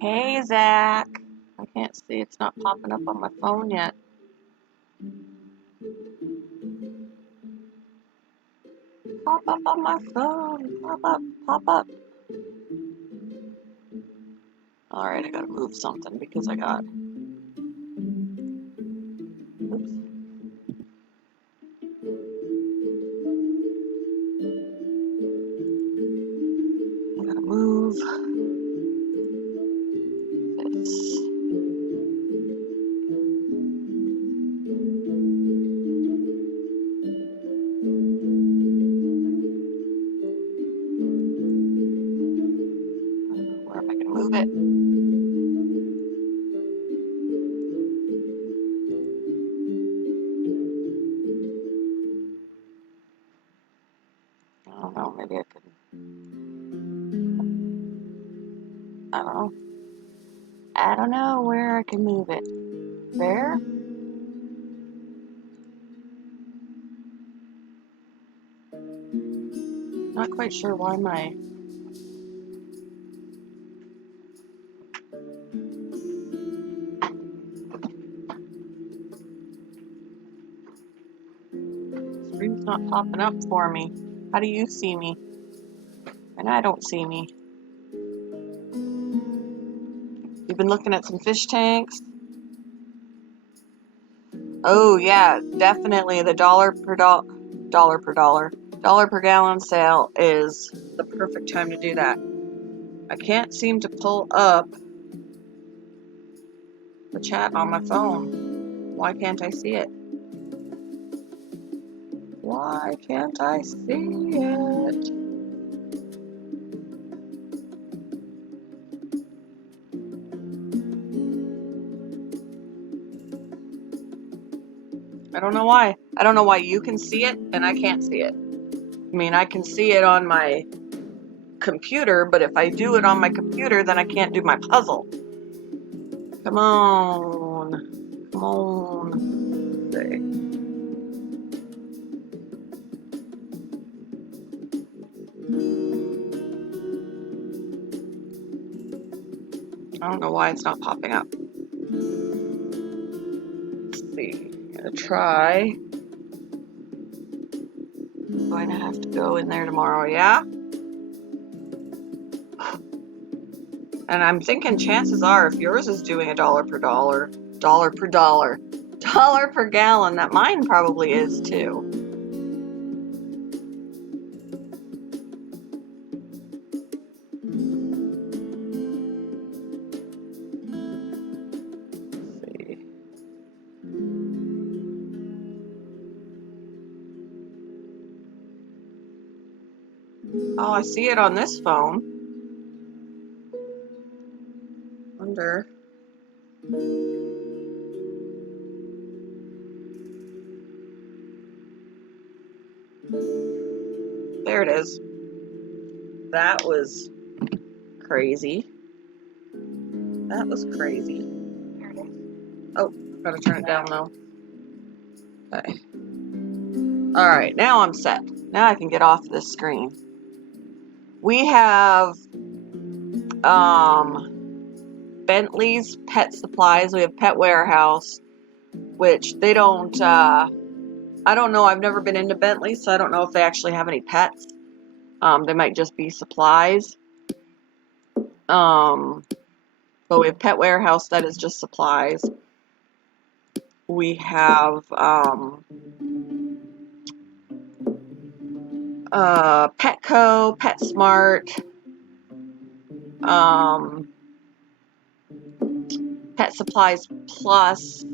Hey, Zach. I can't see. It's not popping up on my phone yet. Pop up on my phone. Pop up. Pop up. Alright, I gotta move something because I got... Oops. I gotta move this. Where am I gonna move it? I don't know. Maybe I could... I don't know. I don't know where I can move it. There? Not quite sure why my... screen's not popping up for me. How do you see me? And I don't see me. You've been looking at some fish tanks? Oh yeah, definitely the dollar per gallon sale is the perfect time to do that. I can't seem to pull up the chat on my phone. Why can't I see it? Why can't I see it? I don't know why. I don't know why you can see it and I can't see it. I mean, I can see it on my computer, but if I do it on my computer, then I can't do my puzzle. Come on. Come on. Okay. I don't know why it's not popping up. Let's see. I'm gonna try. I'm going to have to go in there tomorrow, yeah? And I'm thinking chances are if yours is doing dollar per gallon, that mine probably is too. Let's see. Oh, I see it on this phone. Wonder. There it is. That was crazy. That was crazy. There it is. Oh, gotta turn it down though. Okay. Alright, now I'm set. Now I can get off this screen. We have Bentley's Pet Supplies. We have Pet Warehouse, which they don't, I don't know. I've never been into Bentley, so I don't know if they actually have any pets. They might just be supplies. But we have Pet Warehouse that is just supplies. We have Petco, PetSmart, Pet Supplies Plus,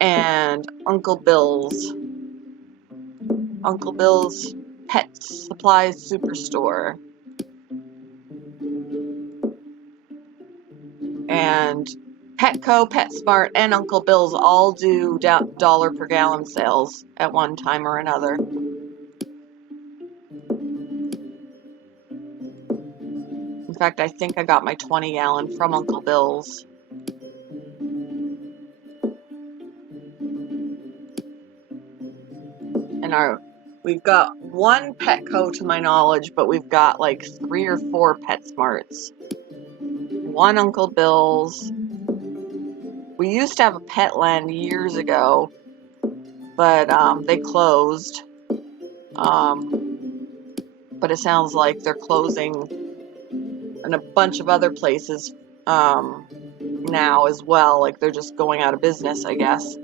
and Uncle Bill's Pet Supplies Superstore. And Petco, PetSmart, and Uncle Bill's all do dollar per gallon sales at one time or another. fact, I think I got my 20-gallon from Uncle Bill's. And we've got one Petco to my knowledge, but we've got like 3 or 4 PetSmarts. One Uncle Bill's. We used to have a Petland years ago, but they closed. But it sounds like they're closing in a bunch of other places now as well. Like they're just going out of business, I guess.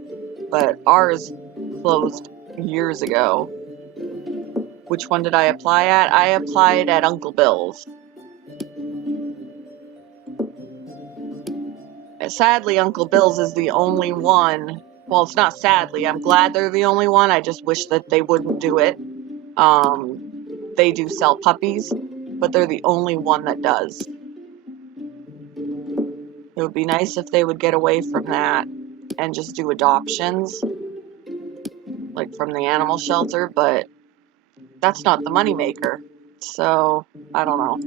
But ours closed years ago. Which one did I apply at? I applied at Uncle Bill's. Sadly, Uncle Bill's is the only one. Well, it's not sadly. I'm glad they're the only one. I just wish that they wouldn't do it. They do sell puppies, but they're the only one that does. It would be nice if they would get away from that and just do adoptions, like from the animal shelter, but that's not the moneymaker. So, I don't know.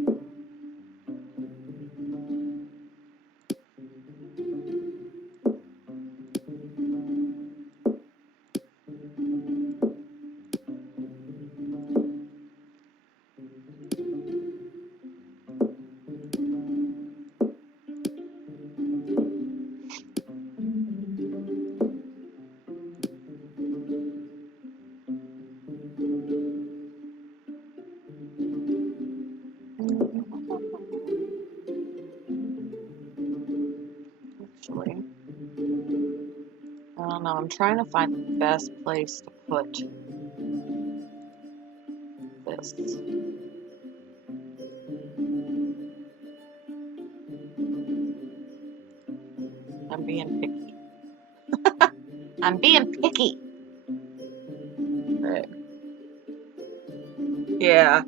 Actually, I don't know. I'm trying to find the best place to put this. I'm being picky. I'm being picky. Right. Yeah.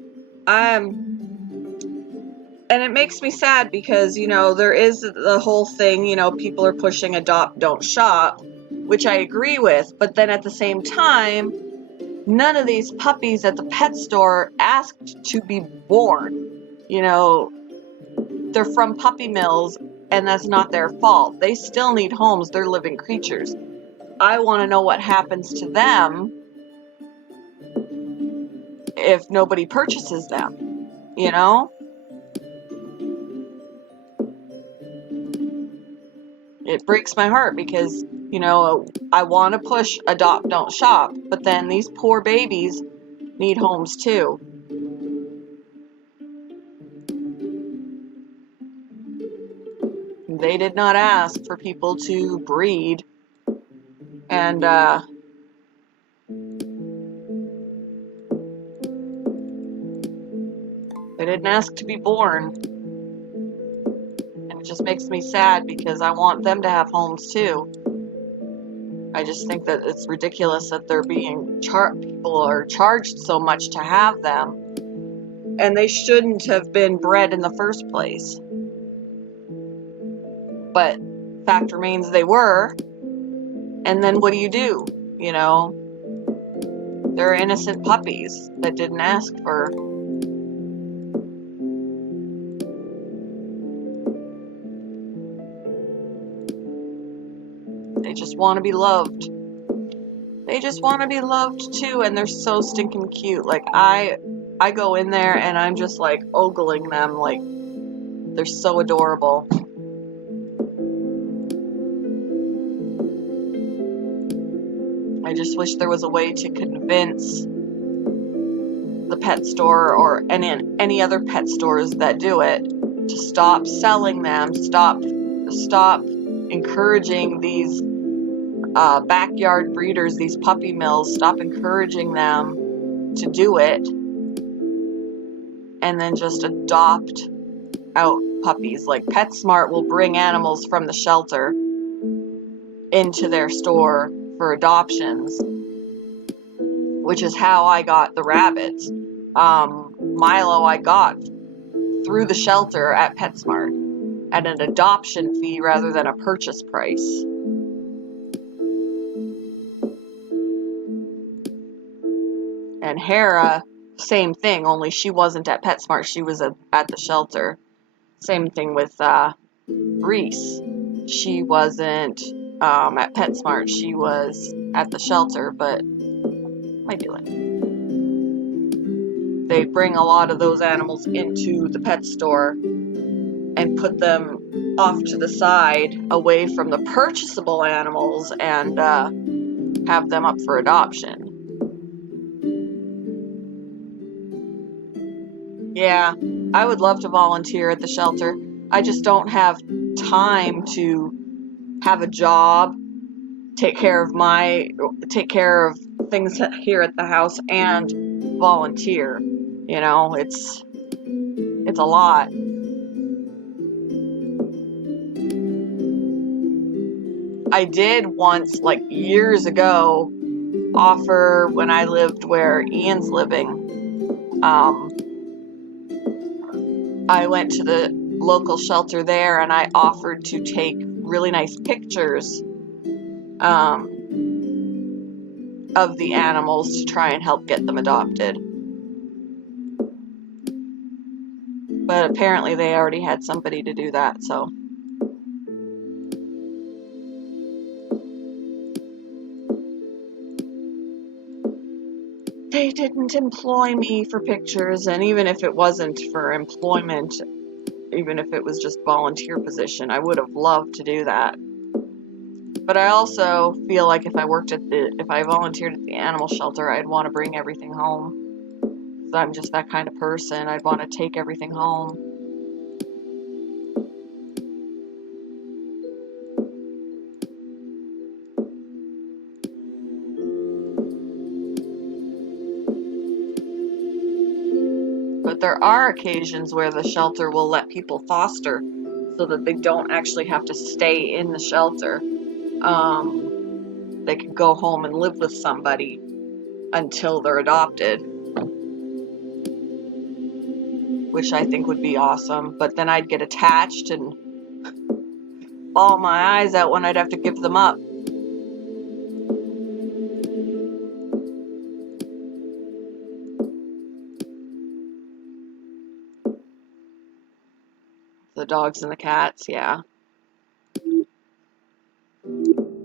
And it makes me sad because, there is the whole thing, people are pushing adopt, don't shop, which I agree with. But then at the same time, none of these puppies at the pet store asked to be born. They're from puppy mills, and that's not their fault. They still need homes. They're living creatures. I want to know what happens to them if nobody purchases them, It breaks my heart because, I want to push adopt, don't shop, but then these poor babies need homes too. They did not ask for people to breed, and they didn't ask to be born. And it just makes me sad because I want them to have homes too. I just think that it's ridiculous that they're being people are charged so much to have them, and they shouldn't have been bred in the first place. But fact remains they were, and then what do? They're innocent puppies that didn't ask for. They just want to be loved. They just want to be loved too, and they're so stinking cute. Like I go in there and I'm just like ogling them, like they're so adorable. I just wish there was a way to convince the pet store or any other pet stores that do it to stop selling them, stop encouraging these backyard breeders, these puppy mills, stop encouraging them to do it, and then just adopt out puppies. Like PetSmart will bring animals from the shelter into their store for adoptions, which is how I got the rabbits. Milo I got through the shelter at PetSmart at an adoption fee rather than a purchase price. And Hera, same thing, only she wasn't at PetSmart, she was at the shelter. Same thing with Reese. She wasn't at PetSmart. She was at the shelter, but my doing. They bring a lot of those animals into the pet store and put them off to the side away from the purchasable animals and have them up for adoption. Yeah, I would love to volunteer at the shelter. I just don't have time to have a job, take care of things here at the house and volunteer. You know, it's a lot. I did once, like years ago, offer when I lived where Ian's living. I went to the local shelter there and I offered to take really nice pictures of the animals to try and help get them adopted. But apparently they already had somebody to do that, so. They didn't employ me for pictures, and even if it wasn't for employment, even if it was just volunteer position, I would have loved to do that. But I also feel like if I volunteered at the animal shelter, I'd want to bring everything home. So I'm just that kind of person. I'd want to take everything home. But there are occasions where the shelter will let people foster so that they don't actually have to stay in the shelter. They can go home and live with somebody until they're adopted, which I think would be awesome. But then I'd get attached and bawl my eyes out when I'd have to give them up. The dogs and the cats, yeah.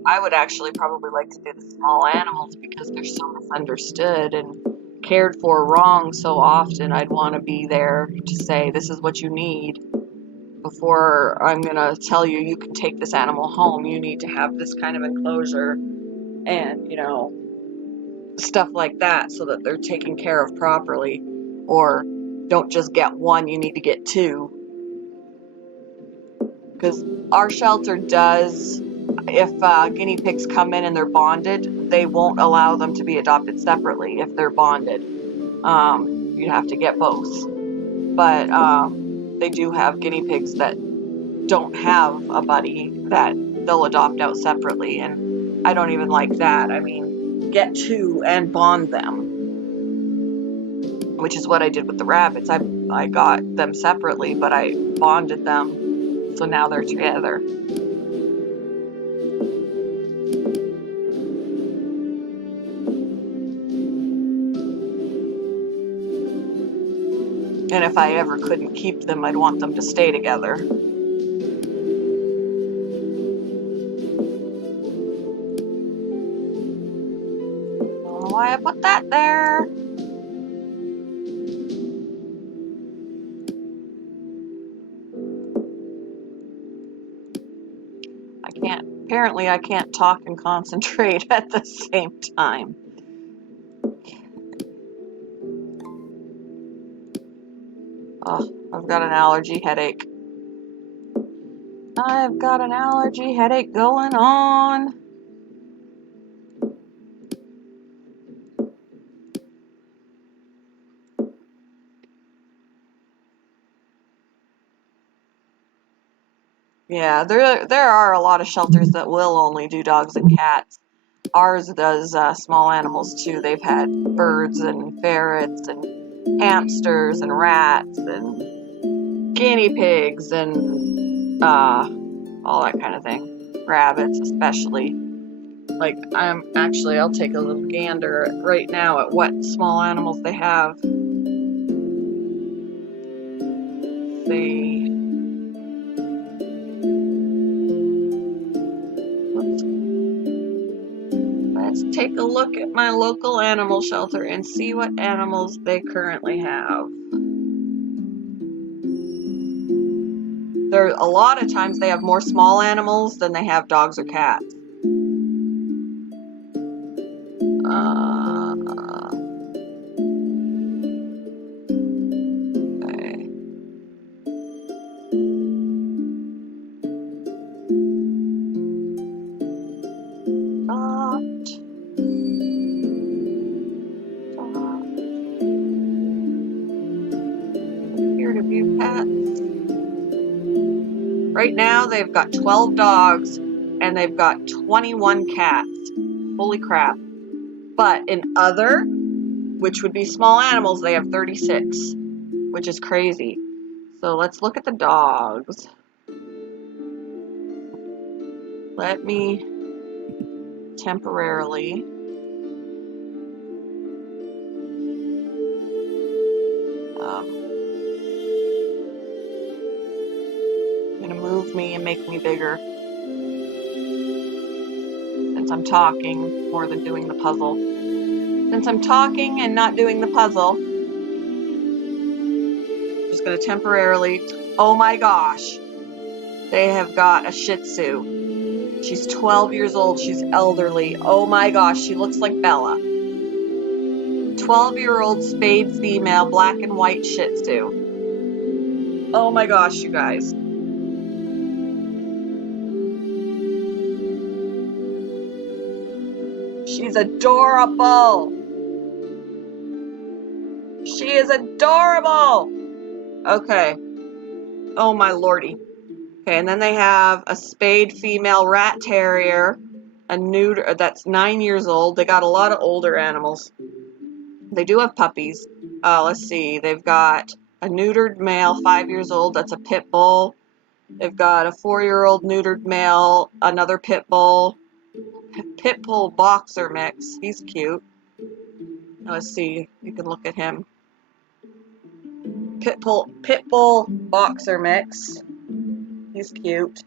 I would actually probably like to do the small animals because they're so misunderstood and cared for wrong so often. I'd want to be there to say, this is what you need. Before I'm going to tell you, you can take this animal home, you need to have this kind of enclosure and, stuff like that so that they're taken care of properly. Or don't just get one, you need to get two. Because our shelter does, if guinea pigs come in and they're bonded, they won't allow them to be adopted separately if they're bonded. You have to get both. But they do have guinea pigs that don't have a buddy that they'll adopt out separately, and I don't even like that. I mean, get two and bond them, which is what I did with the rabbits. I got them separately, but I bonded them, so now they're together. And if I ever couldn't keep them, I'd want them to stay together. I don't know why I put that there. Apparently I can't talk and concentrate at the same time. Oh, I've got an allergy headache. I've got an allergy headache going on. Yeah, there are a lot of shelters that will only do dogs and cats. Ours does small animals too. They've had birds and ferrets and hamsters and rats and guinea pigs and all that kind of thing. Rabbits especially. Like I'll take a little gander right now at what small animals they have. Let's see. take a look at my local animal shelter and see what animals they currently have. There, a lot of times they have more small animals than they have dogs or cats. Okay. Here to view pets. Right now they've got 12 dogs and they've got 21 cats. Holy crap. But in other, which would be small animals, they have 36, which is crazy. So let's look at the dogs. Let me temporarily gonna move me and make me bigger since I'm talking more than doing the puzzle. Since I'm talking and not doing the puzzle, just gonna temporarily, oh my gosh, they have got a Shih Tzu. She's 12 years old, she's elderly. Oh my gosh, she looks like Bella. 12-year-old spayed female, black and white Shih Tzu. Oh my gosh, you guys. She's adorable. She is adorable. Okay. Oh my lordy. Okay, and then they have a spayed female rat terrier, a neuter that's 9 years old. They got a lot of older animals. They do have puppies. Let's see. They've got a neutered male, 5 years old. That's a pit bull. They've got a 4-year-old neutered male, another pit bull. Pit bull boxer mix. He's cute. Let's see. You can look at him. Pit bull boxer mix. He's cute.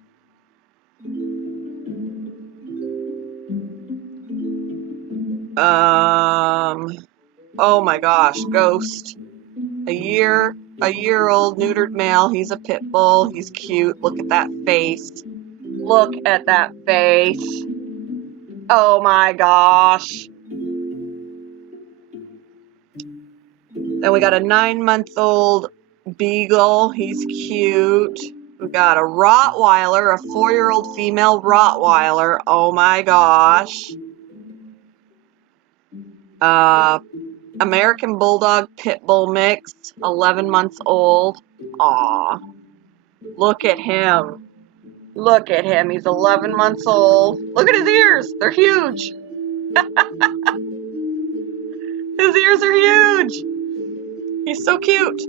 Oh my gosh, Ghost. A year old neutered male. He's a pit bull. He's cute. Look at that face. Look at that face. Oh my gosh. Then we got a 9-month-old beagle. He's cute. We got a Rottweiler, a 4-year-old female Rottweiler. Oh my gosh. American Bulldog Pit Bull mix, 11 months old. Aw. Look at him. Look at him. He's 11 months old. Look at his ears. They're huge. His ears are huge. He's so cute.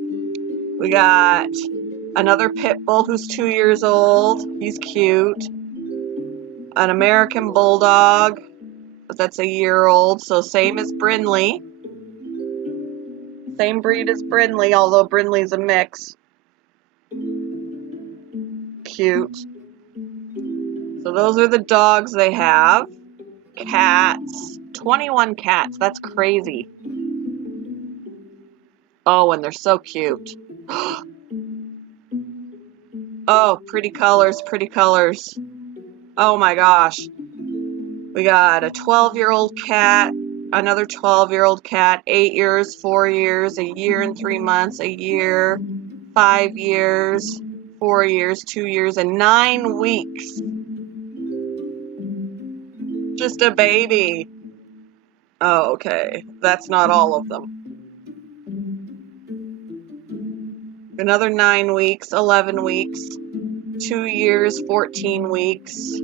We got another pit bull who's 2 years old. He's cute. An American Bulldog. That's a year old. So same as Brindley. Same breed as Brindley, although Brindley's a mix. Cute. So those are the dogs they have. Cats. 21 cats. That's crazy. Oh, and they're so cute. Oh, pretty colors, pretty colors. Oh my gosh. We got a 12-year-old cat, another 12-year-old cat, 8 years, 4 years, a year and 3 months, a year, 5 years, 4 years, 2 years, and 9 weeks. Just a baby. Oh, okay. That's not all of them. Another 9 weeks, 11 weeks, 2 years, 14 weeks,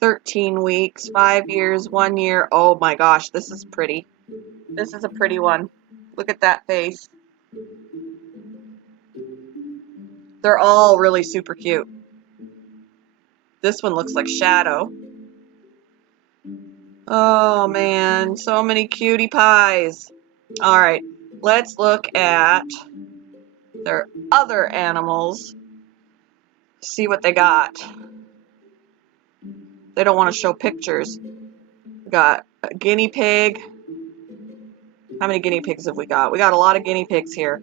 13 weeks, 5 years, 1 year. Oh my gosh, this is pretty. This is a pretty one. Look at that face. They're all really super cute. This one looks like Shadow. Oh man, so many cutie pies. All right, let's look at their other animals. See what they got. They don't want to show pictures. Got a guinea pig. How many guinea pigs have we got? We got a lot of guinea pigs here.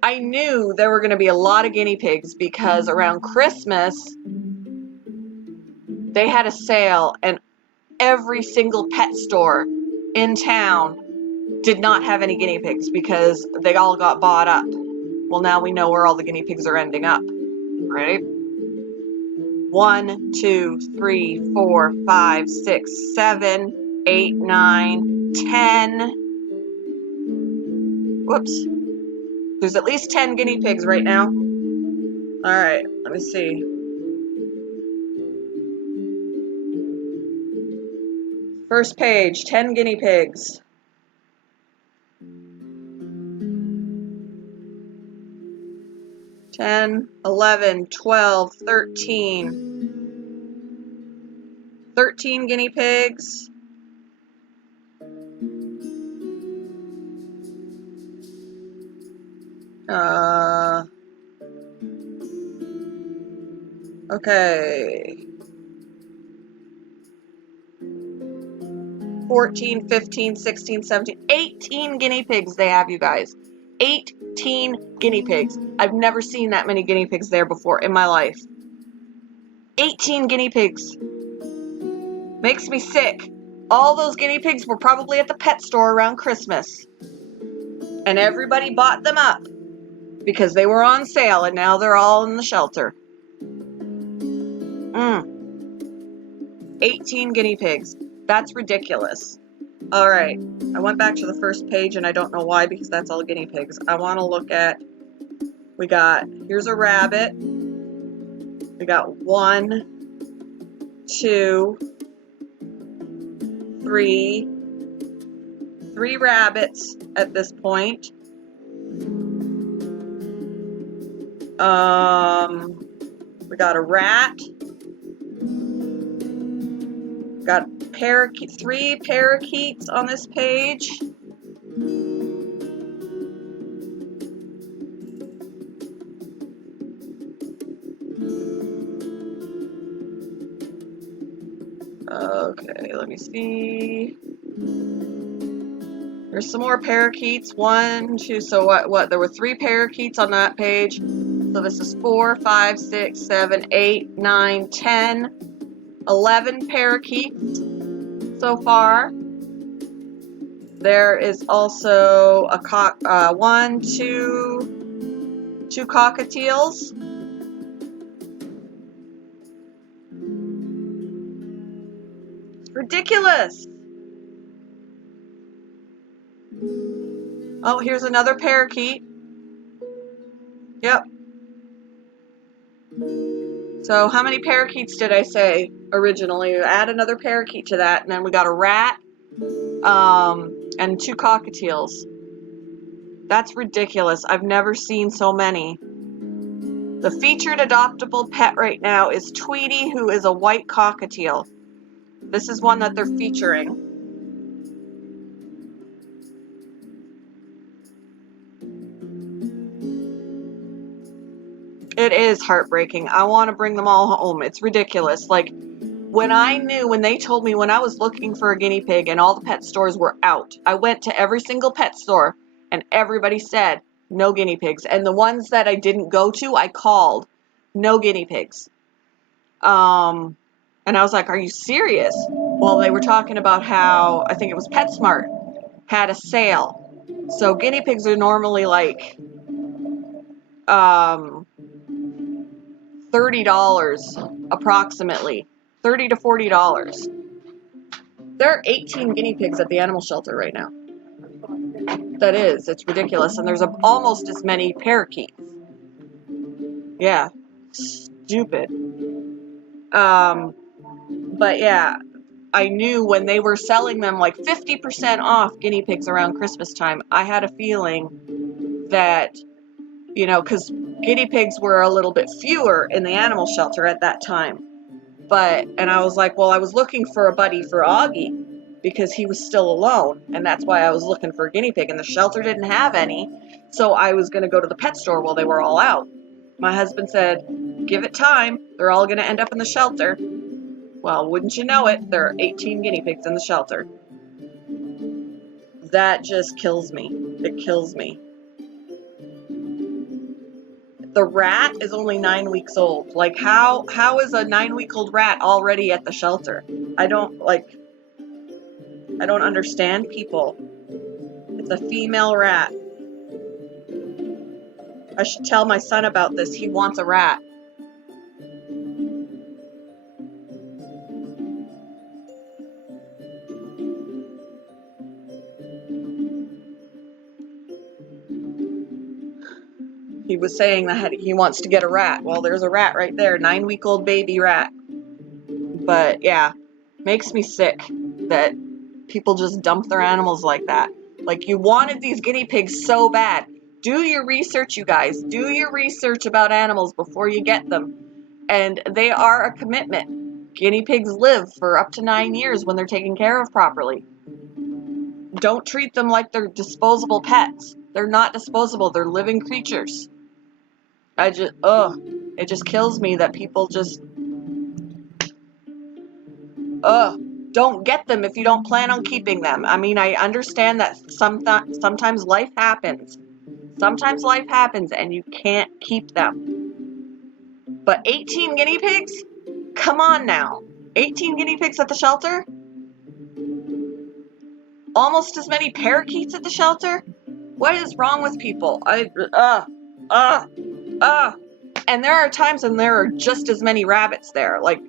I knew there were going to be a lot of guinea pigs because around Christmas, they had a sale and every single pet store in town did not have any guinea pigs because they all got bought up. Well, now we know where all the guinea pigs are ending up, right? 1, 2, 3, 4, 5, 6, 7, 8, 9, 10. Whoops. There's at least 10 guinea pigs right now. All right, let me see. First page, 10 guinea pigs. 10, 11, 12, 13. 13 guinea pigs. Okay. 14, 15, 16, 17, 18 guinea pigs they have, you guys. 18 guinea pigs. I've never seen that many guinea pigs there before in my life. 18 guinea pigs. Makes me sick. All those guinea pigs were probably at the pet store around Christmas. And everybody bought them up because they were on sale and now they're all in the shelter. 18 guinea pigs. That's ridiculous. All right. I went back to the first page and I don't know why because that's all guinea pigs. I want to look at, here's a rabbit. We got 1, 2, 3 rabbits at this point. We got a rat. Got parakeet, 3 parakeets on this page. Okay, let me see. There's some more parakeets. 1, 2, so what? There were 3 parakeets on that page. So this is 4, 5, 6, 7, 8, 9, 10, 11 parakeets so far. There is also a 1, 2 cockatiels. Ridiculous. Oh, here's another parakeet. Yep. So how many parakeets did I say originally? Add another parakeet to that, and then we got a rat and 2 cockatiels. That's ridiculous. I've never seen so many. The featured adoptable pet right now is Tweety, who is a white cockatiel. This is one that they're featuring. It is heartbreaking. I want to bring them all home. It's ridiculous. Like, when they told me when I was looking for a guinea pig and all the pet stores were out, I went to every single pet store and everybody said, no guinea pigs. And the ones that I didn't go to, I called, no guinea pigs. And I was like, are you serious? Well, they were talking about how, I think it was PetSmart, had a sale. So guinea pigs are normally like $30 approximately. $30 to $40. There are 18 guinea pigs at the animal shelter right now. That is, it's ridiculous. And there's almost as many parakeets. Yeah, stupid. But yeah, I knew when they were selling them like 50% off guinea pigs around Christmas time, I had a feeling that, because guinea pigs were a little bit fewer in the animal shelter at that time. And I was like, well, I was looking for a buddy for Augie because he was still alone, and that's why I was looking for a guinea pig, and the shelter didn't have any, so I was going to go to the pet store while they were all out. My husband said, give it time, they're all going to end up in the shelter. Well, wouldn't you know it, there are 18 guinea pigs in the shelter. That just kills me. It kills me. The rat is only 9 weeks old. Like, how is a 9-week-old rat already at the shelter? I don't understand people. It's a female rat. I should tell my son about this. He wants a rat. He was saying that he wants to get a rat. Well, there's a rat right there, 9-week-old baby rat. But yeah, makes me sick that people just dump their animals like that. Like, you wanted these guinea pigs so bad. Do your research, you guys. Do your research about animals before you get them. And they are a commitment. Guinea pigs live for up to 9 years when they're taken care of properly. Don't treat them like they're disposable pets. They're not disposable. They're living creatures. It just kills me that people just, don't get them if you don't plan on keeping them. I mean, I understand that sometimes life happens. Sometimes life happens and you can't keep them. But 18 guinea pigs? Come on now. 18 guinea pigs at the shelter? Almost as many parakeets at the shelter? What is wrong with people? And there are times when there are just as many rabbits there. Like,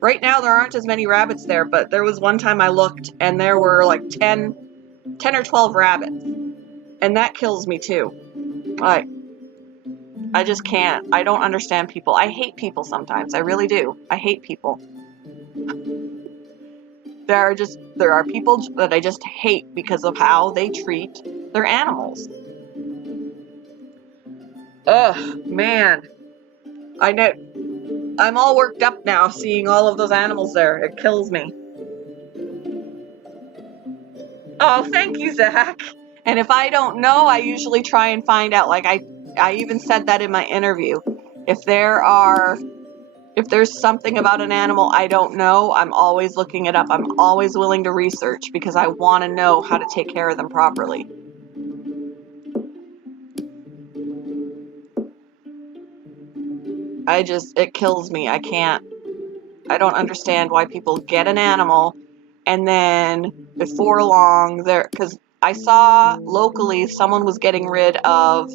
right now there aren't as many rabbits there, but there was one time I looked and there were like 10 or 12 rabbits. And that kills me too. Like, I just can't. I don't understand people. I hate people sometimes. I really do. I hate people. There are people that I just hate because of how they treat their animals. Ugh, man. I know. I'm all worked up now seeing all of those animals there. It kills me. Oh, thank you, Zach. And if I don't know, I usually try and find out. Like, I even said that in my interview. If there's something about an animal I don't know, I'm always looking it up. I'm always willing to research because I want to know how to take care of them properly. It kills me. I don't understand why people get an animal and then before long, because I saw locally someone was getting rid of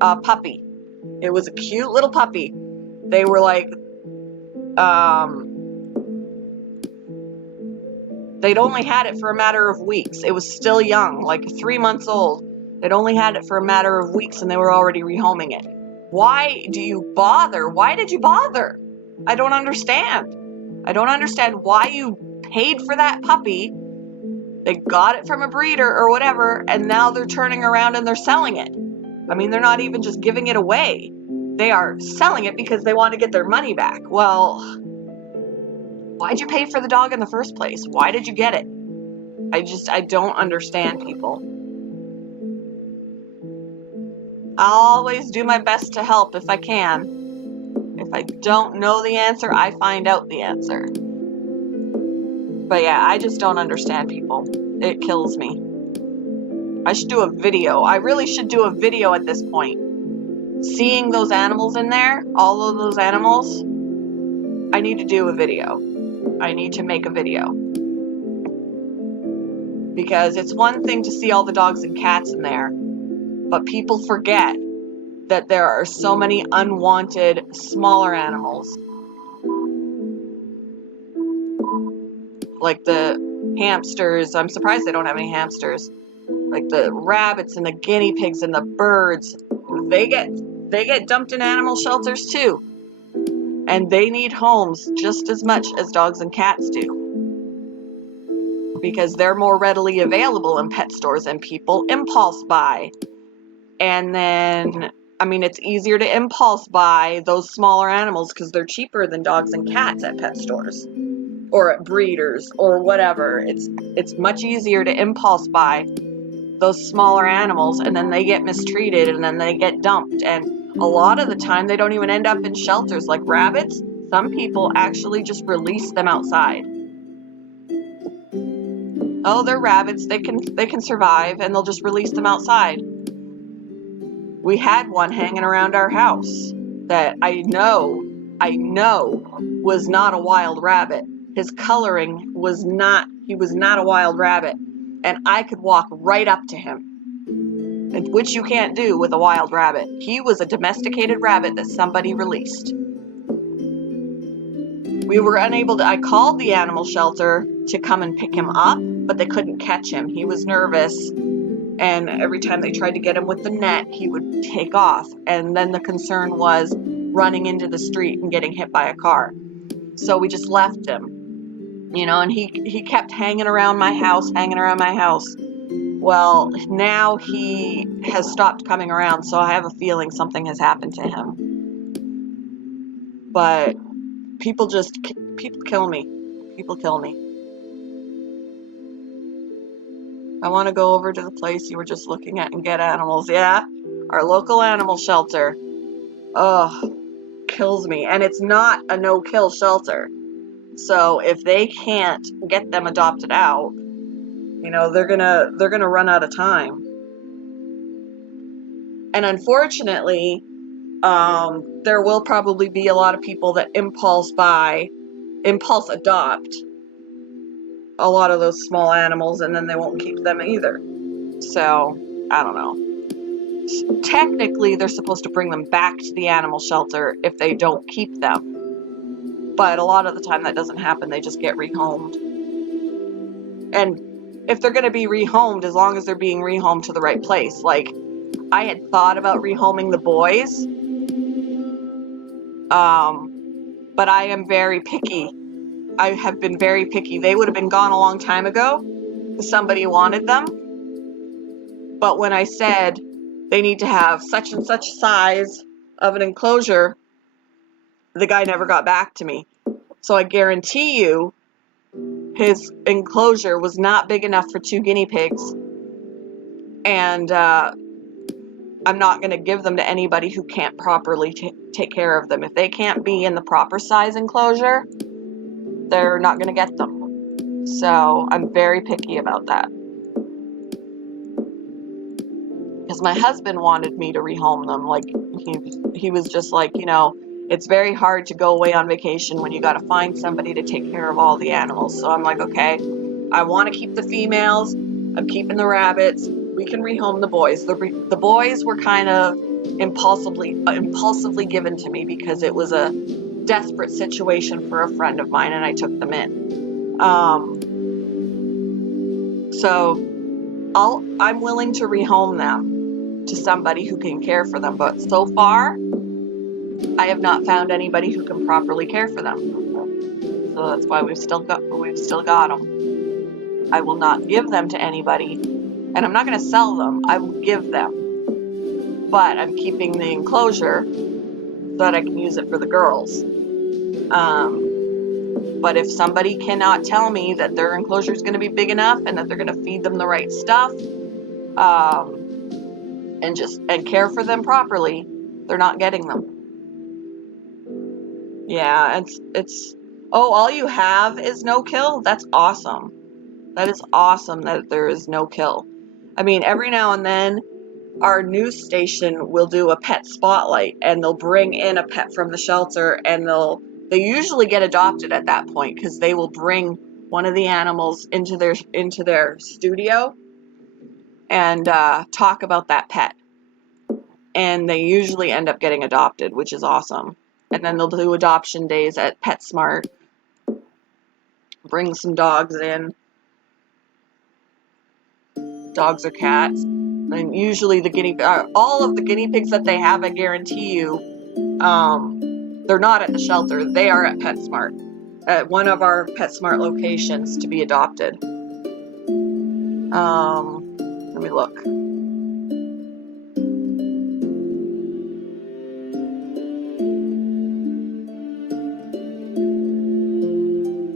a puppy. It was a cute little puppy. They were like, they'd only had it for a matter of weeks. It was still young, like 3 months old. They'd only had it for a matter of weeks and they were already rehoming it. Why do you bother? Why did you bother? I don't understand. I don't understand why you paid for that puppy. They got it from a breeder or whatever, and now they're turning around and they're selling it. I mean, they're not even just giving it away. They are selling it because they want to get their money back. Well, why'd you pay for the dog in the first place? Why did you get it? I don't understand people. I'll always do my best to help if I can. If I don't know the answer, I find out the answer. But yeah, I just don't understand people. It kills me. I should do a video. I really should do a video at this point. Seeing those animals in there, all of those animals, I need to do a video. I need to make a video. Because it's one thing to see all the dogs and cats in there, but people forget that there are so many unwanted smaller animals. Like the hamsters. I'm surprised they don't have any hamsters. Like the rabbits and the guinea pigs and the birds. They get dumped in animal shelters too. And they need homes just as much as dogs and cats do. Because they're more readily available in pet stores and people impulse buy. And then, I mean, it's easier to impulse buy those smaller animals because they're cheaper than dogs and cats at pet stores or at breeders or whatever. It's much easier to impulse buy those smaller animals, and then they get mistreated and then they get dumped. And a lot of the time they don't even end up in shelters. Like rabbits, Some people actually just release them outside. Oh, they're rabbits. They can survive, and they'll just release them outside. We had one hanging around our house that I know was not a wild rabbit. His coloring was not, he was not a wild rabbit. And I could walk right up to him, which you can't do with a wild rabbit. He was a domesticated rabbit that somebody released. We were unable to, I called the animal shelter to come and pick him up, but they couldn't catch him. He was nervous. And every time they tried to get him with the net, he would take off. And then the concern was running into the street and getting hit by a car. So we just left him, and he kept hanging around my house. Well, now he has stopped coming around, so I have a feeling something has happened to him. But people kill me. People kill me. I want to go over to the place you were just looking at and get animals. Yeah, our local animal shelter. Oh, kills me. And it's not a no-kill shelter. So if they can't get them adopted out, they're gonna run out of time. And unfortunately, there will probably be a lot of people that impulse adopt a lot of those small animals, and then they won't keep them either. So, I don't know. Technically, they're supposed to bring them back to the animal shelter if they don't keep them. But a lot of the time that doesn't happen. They just get rehomed. And if they're going to be rehomed, as long as they're being rehomed to the right place. Like, I had thought about rehoming the boys, but I am very picky. I have been very picky. They would have been gone a long time ago if somebody wanted them. But when I said they need to have such and such size of an enclosure, the guy never got back to me. So I guarantee you his enclosure was not big enough for 2 guinea pigs. And I'm not going to give them to anybody who can't properly take care of them. If they can't be in the proper size enclosure, they're not going to get them. So I'm very picky about that. Because my husband wanted me to rehome them. Like, he was just like, it's very hard to go away on vacation when you got to find somebody to take care of all the animals. So I'm like, okay, I want to keep the females. I'm keeping the rabbits. We can rehome the boys. The boys were kind of impulsively given to me because it was a desperate situation for a friend of mine, and I took them in. So I'm willing to rehome them to somebody who can care for them. But so far, I have not found anybody who can properly care for them. So that's why we've still got them. I will not give them to anybody, and I'm not going to sell them. I will give them, but I'm keeping the enclosure so that I can use it for the girls. But if somebody cannot tell me that their enclosure is going to be big enough and that they're going to feed them the right stuff, and care for them properly, they're not getting them. Yeah, it's all you have is no kill? That's awesome. That is awesome that there is no kill. I mean, every now and then our news station will do a pet spotlight, and they'll bring in a pet from the shelter, and they usually get adopted at that point because they will bring one of the animals into their studio and talk about that pet. And they usually end up getting adopted, which is awesome. And then they'll do adoption days at PetSmart. Bring some dogs in. Dogs or cats. And usually all of the guinea pigs that they have, I guarantee you, they're not at the shelter. They are at PetSmart. At one of our PetSmart locations to be adopted. Let me look.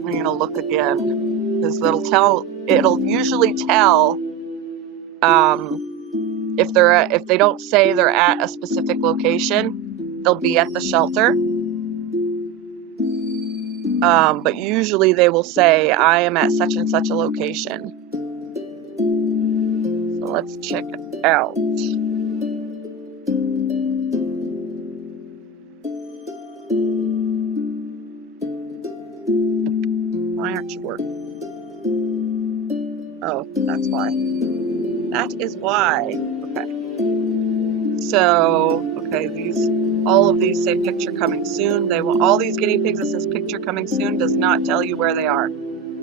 I'm gonna look again because it'll usually tell if they don't say they're at a specific location, they'll be at the shelter. But usually they will say, I am at such and such a location. So let's check it out. Why aren't you working? Oh, that's why. That is why. Okay. So, okay, all of these say picture coming soon. All these guinea pigs that says picture coming soon does not tell you where they are.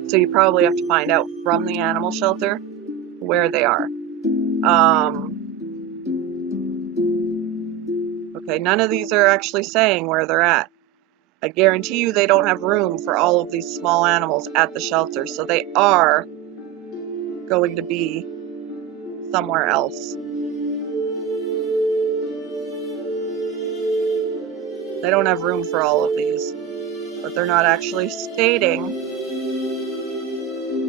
So you probably have to find out from the animal shelter where they are. Okay, none of these are actually saying where they're at. I guarantee you they don't have room for all of these small animals at the shelter, so they are going to be somewhere else. They don't have room for all of these, but they're not actually stating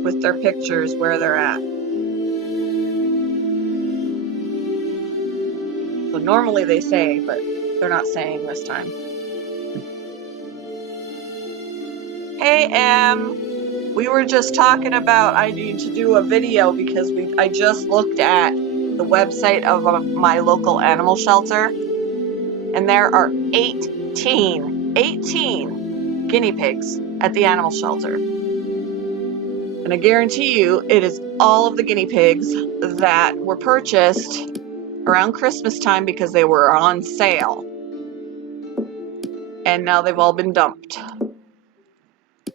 with their pictures where they're at. So normally they say, but they're not saying this time. Hey, Em. We were just talking about I need to do a video because I just looked at the website of my local animal shelter, and there are 18 guinea pigs at the animal shelter. And I guarantee you it is all of the guinea pigs that were purchased around Christmas time because they were on sale. And now they've all been dumped.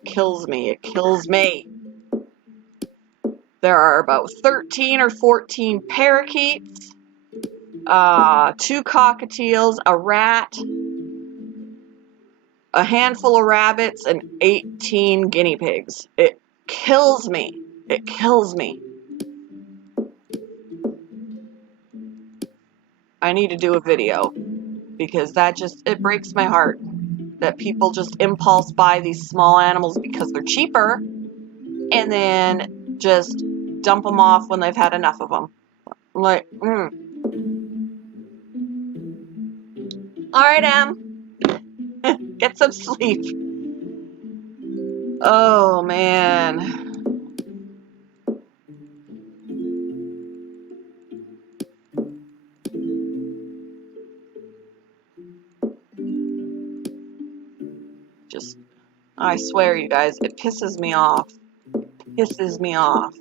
Kills me. It kills me. There are about 13 or 14 parakeets, 2 cockatiels, a rat, a handful of rabbits, and 18 guinea pigs. It kills me. It kills me. I need to do a video because it breaks my heart that people just impulse buy these small animals because they're cheaper and then just dump them off when they've had enough of them. I'm like, All right, Em. Get some sleep. Oh, man. I swear, you guys, it pisses me off. Pisses me off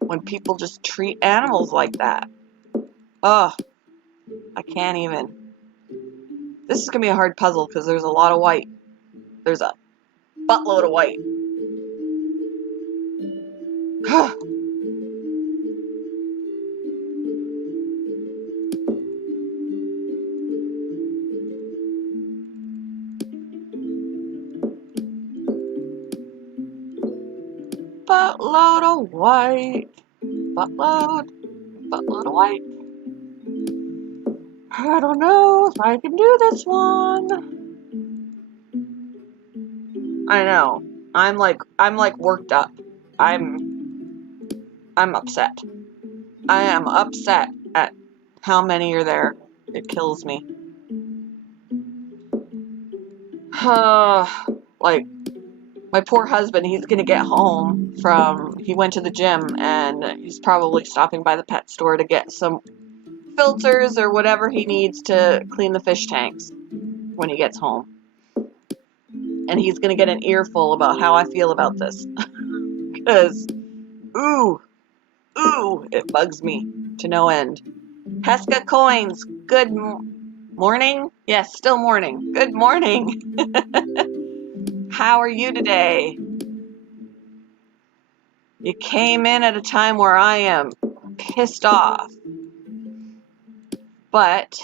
when people just treat animals like that. Ugh, I can't even. This is going to be a hard puzzle because there's a lot of white. There's a buttload of white. Buttload of white. Buttload of white. I don't know if I can do this one. I know. I'm like worked up. I'm upset. I am upset at how many are there. It kills me. Like, my poor husband, he's gonna get home he went to the gym and he's probably stopping by the pet store to get some filters or whatever he needs to clean the fish tanks when he gets home. And he's gonna get an earful about how I feel about this. Because, it bugs me to no end. Pesca Coins, good morning? Yes, still morning. Good morning. How are you today? You came in at a time where I am pissed off. But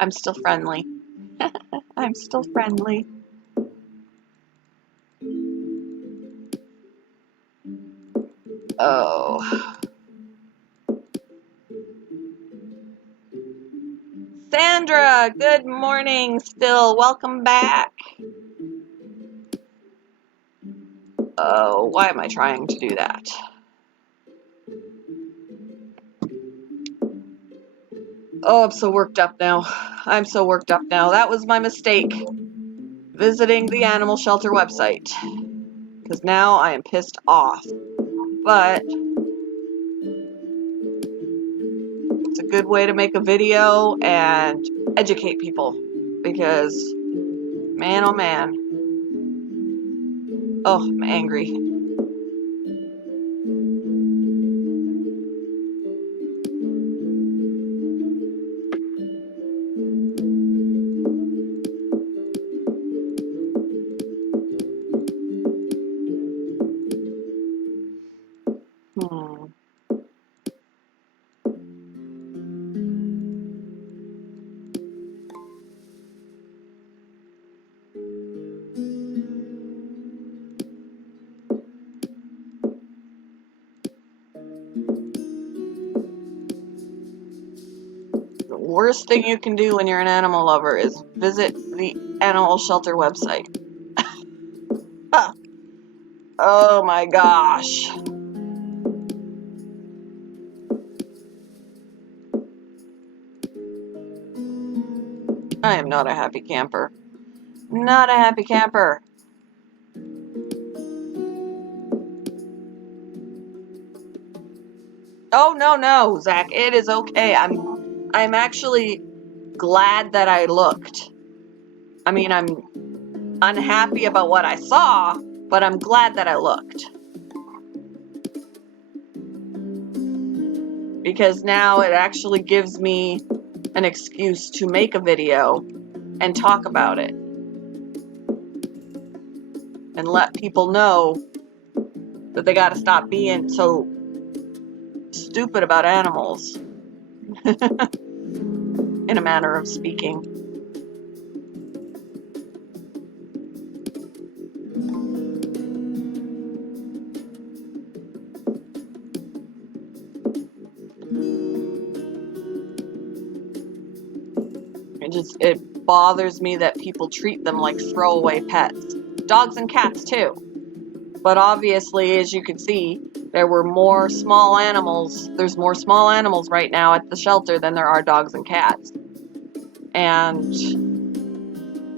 I'm still friendly. I'm still friendly. Oh. Sandra, good morning still. Welcome back. Oh, why am I trying to do that? Oh, I'm so worked up now. I'm so worked up now. That was my mistake. visiting the animal shelter website, because now I am pissed off. But it's a good way to make a video and educate people, because man, oh man, oh, I'm angry. Hmm. The worst thing you can do when you're an animal lover is visit the animal shelter website. Oh my gosh. I am not a happy camper. Not a happy camper. Oh no, no, Zach, it is okay. I'm actually glad that I looked. I mean, I'm unhappy about what I saw, but I'm glad that I looked. Because now it actually gives me an excuse to make a video and talk about it. And let people know that they gotta stop being so stupid about animals. In a manner of speaking. It bothers me that people treat them like throwaway pets. Dogs and cats too. But obviously, as you can see, there were more small animals. There's more small animals right now at the shelter than there are dogs and cats. And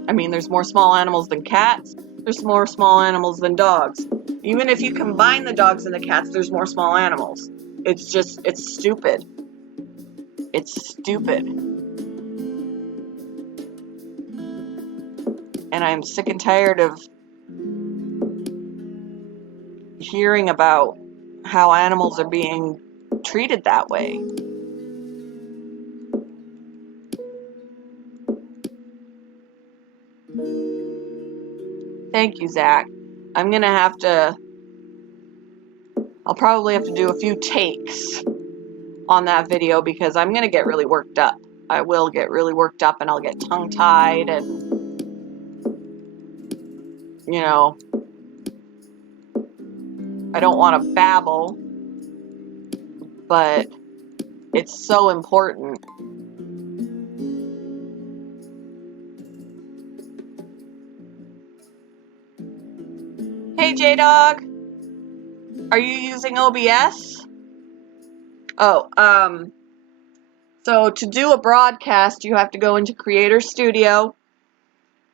I mean, there's more small animals than cats. There's more small animals than dogs. Even if you combine the dogs and the cats, there's more small animals. It's stupid. It's stupid. And I'm sick and tired of hearing about how animals are being treated that way. Thank you, Zach. I'll probably have to do a few takes on that video because I'm gonna get really worked up. I will get really worked up and I'll get tongue-tied and, you know, I don't want to babble, but it's so important. Hey, J-Dog, are you using OBS? Oh, so to do a broadcast, you have to go into Creator Studio,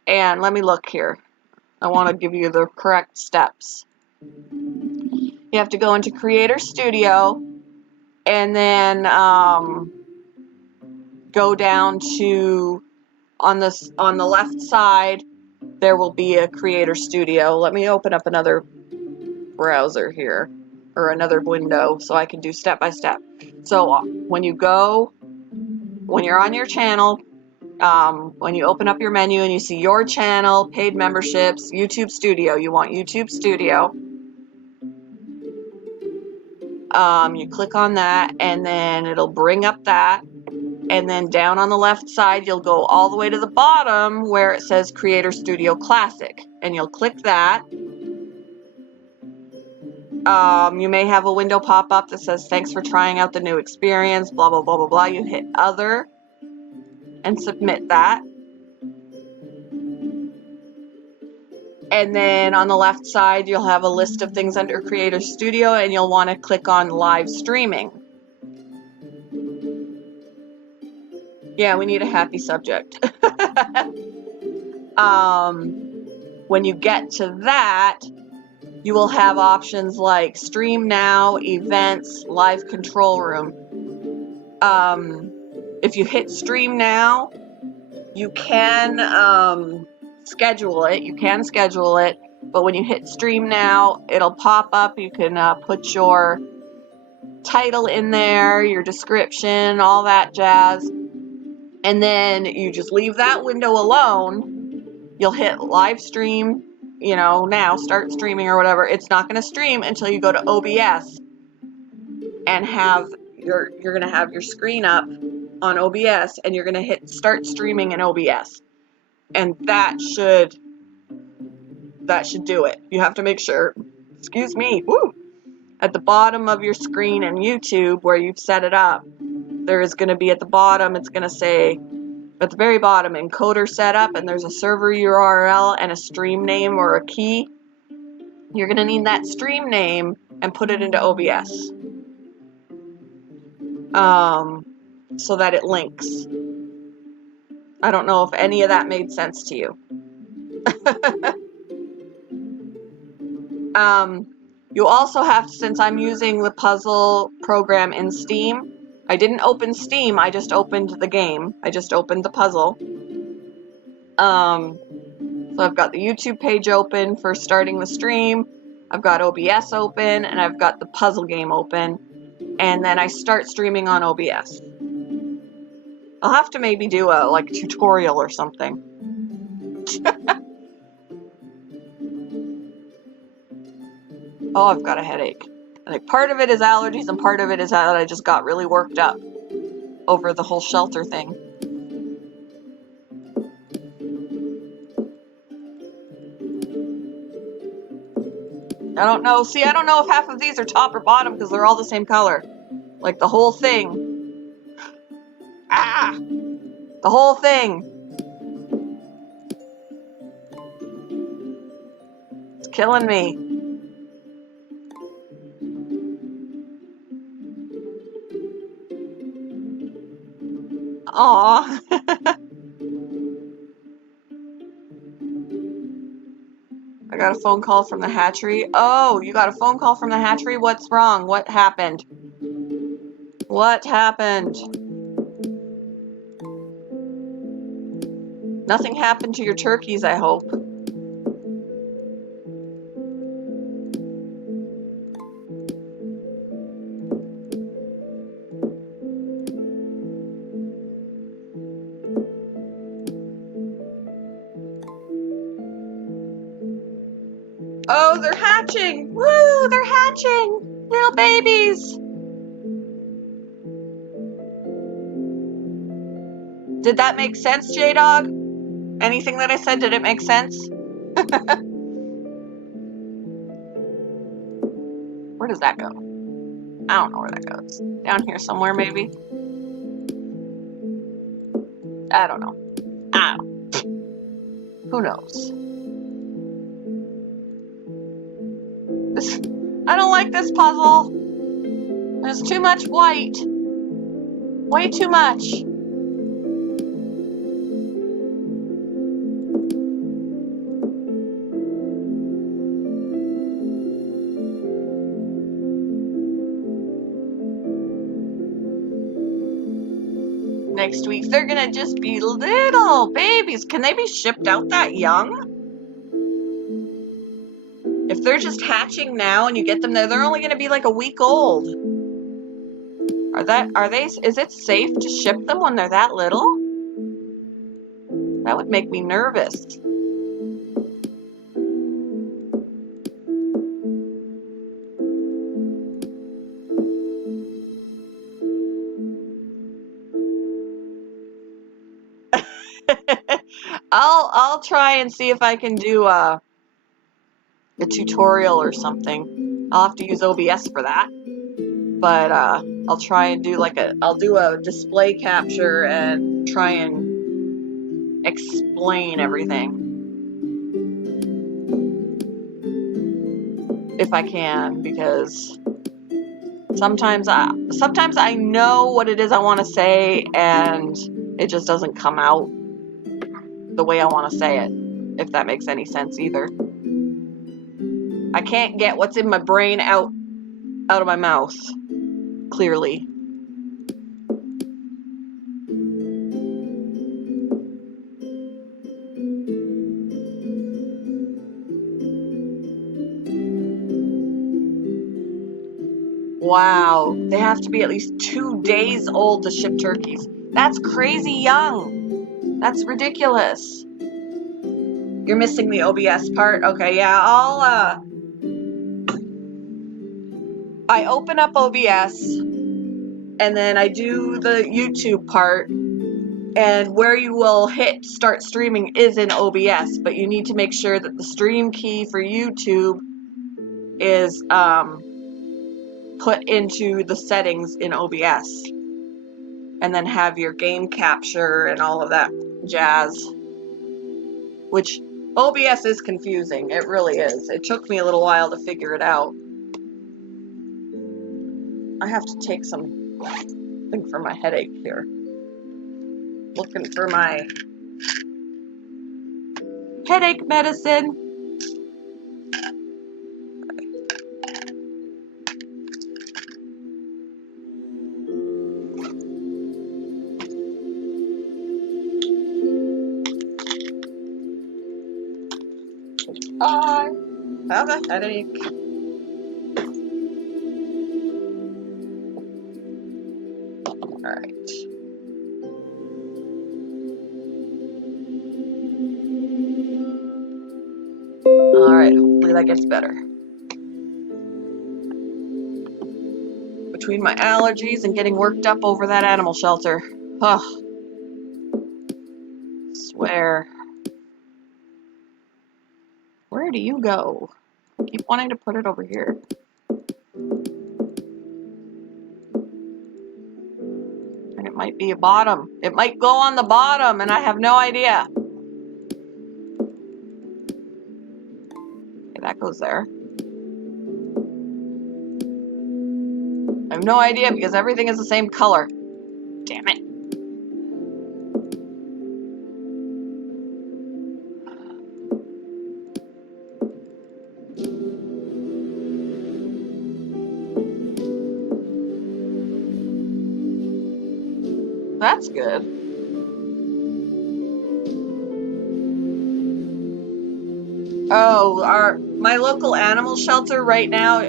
and let me look here. I want to give you the correct steps. You have to go into Creator Studio, and then go down to on the left side. There will be a Creator Studio. Let me open up another browser here, or another window, so I can do step by step. So when you're on your channel, when you open up your menu and you see your channel, paid memberships, YouTube Studio, you want YouTube Studio. You click on that, and then it'll bring up that. And then down on the left side, you'll go all the way to the bottom where it says Creator Studio Classic, and you'll click that. You may have a window pop up that says, thanks for trying out the new experience, blah, blah, blah, blah, blah. You hit Other and submit that. And then on the left side, you'll have a list of things under Creator Studio, and you'll want to click on Live Streaming. Yeah, we need a happy subject. when you get to that, you will have options like stream now, events, live control room. If you hit stream now, you can schedule it. You can schedule it, but when you hit stream now, it'll pop up. You can put your title in there, your description, all that jazz, and then you just leave that window alone. You'll hit live stream, now start streaming or whatever. It's not going to stream until you go to OBS and you're going to have your screen up on OBS, and you're going to hit start streaming in OBS, and that should do it. You have to make sure, excuse me, at the bottom of your screen in YouTube where you've set it up, there is going to be at the bottom, it's going to say at the very bottom, encoder setup, and there's a server URL and a stream name or a key. You're going to need that stream name and put it into OBS so that it links. I don't know if any of that made sense to you. You also have, since I'm using the puzzle program in Steam, I didn't open Steam, I just opened the game. I just opened the puzzle. So I've got the YouTube page open for starting the stream, I've got OBS open, and I've got the puzzle game open, and then I start streaming on OBS. I'll have to maybe do a tutorial or something. Oh, I've got a headache. Part of it is allergies, and part of it is that I just got really worked up over the whole shelter thing. I don't know. See, I don't know if half of these are top or bottom because they're all the same color. Like the whole thing. Ah! The whole thing. It's killing me. Aw. I got a phone call from the hatchery. Oh, you got a phone call from the hatchery? What's wrong? What happened? What happened? Nothing happened to your turkeys, I hope. Oh, they're hatching! Woo, they're hatching! Little babies! Did that make sense, J-Dog? Anything that I said, did it make sense? Where does that go? I don't know where that goes. Down here somewhere, maybe? I don't know. Who knows? I don't like this puzzle. There's too much white. Way too much. Next week, they're gonna just be little babies. Can they be shipped out that young? If they're just hatching now and you get them there, they're only gonna be like a week old. Is it safe to ship them when they're that little? That would make me nervous. I'll try and see if I can do a tutorial or something. I'll have to use OBS for that. But I'll try and do I'll do a display capture and try and explain everything. If I can, because sometimes I know what it is I want to say and it just doesn't come out the way I want to say it. if that makes any sense either. I can't get what's in my brain out of my mouth, clearly. Wow, they have to be at least 2 days old to ship turkeys. That's crazy young. That's ridiculous. You're missing the OBS part? Okay, yeah, I open up OBS and then I do the YouTube part, and where you will hit start streaming is in OBS, but you need to make sure that the stream key for YouTube is put into the settings in OBS, and then have your game capture and all of that jazz, which OBS is confusing. It really is. It took me a little while to figure it out. I have to take something for my headache here. Looking for my headache medicine. I have a headache. Alright. Alright, hopefully that gets better. Between my allergies and getting worked up over that animal shelter. Ugh. Swear. Where do you go? I keep wanting to put it over here. And it might be a bottom. It might go on the bottom and I have no idea. Okay, that goes there. I have no idea because everything is the same color. Damn it. That's good. Oh, my local animal shelter right now,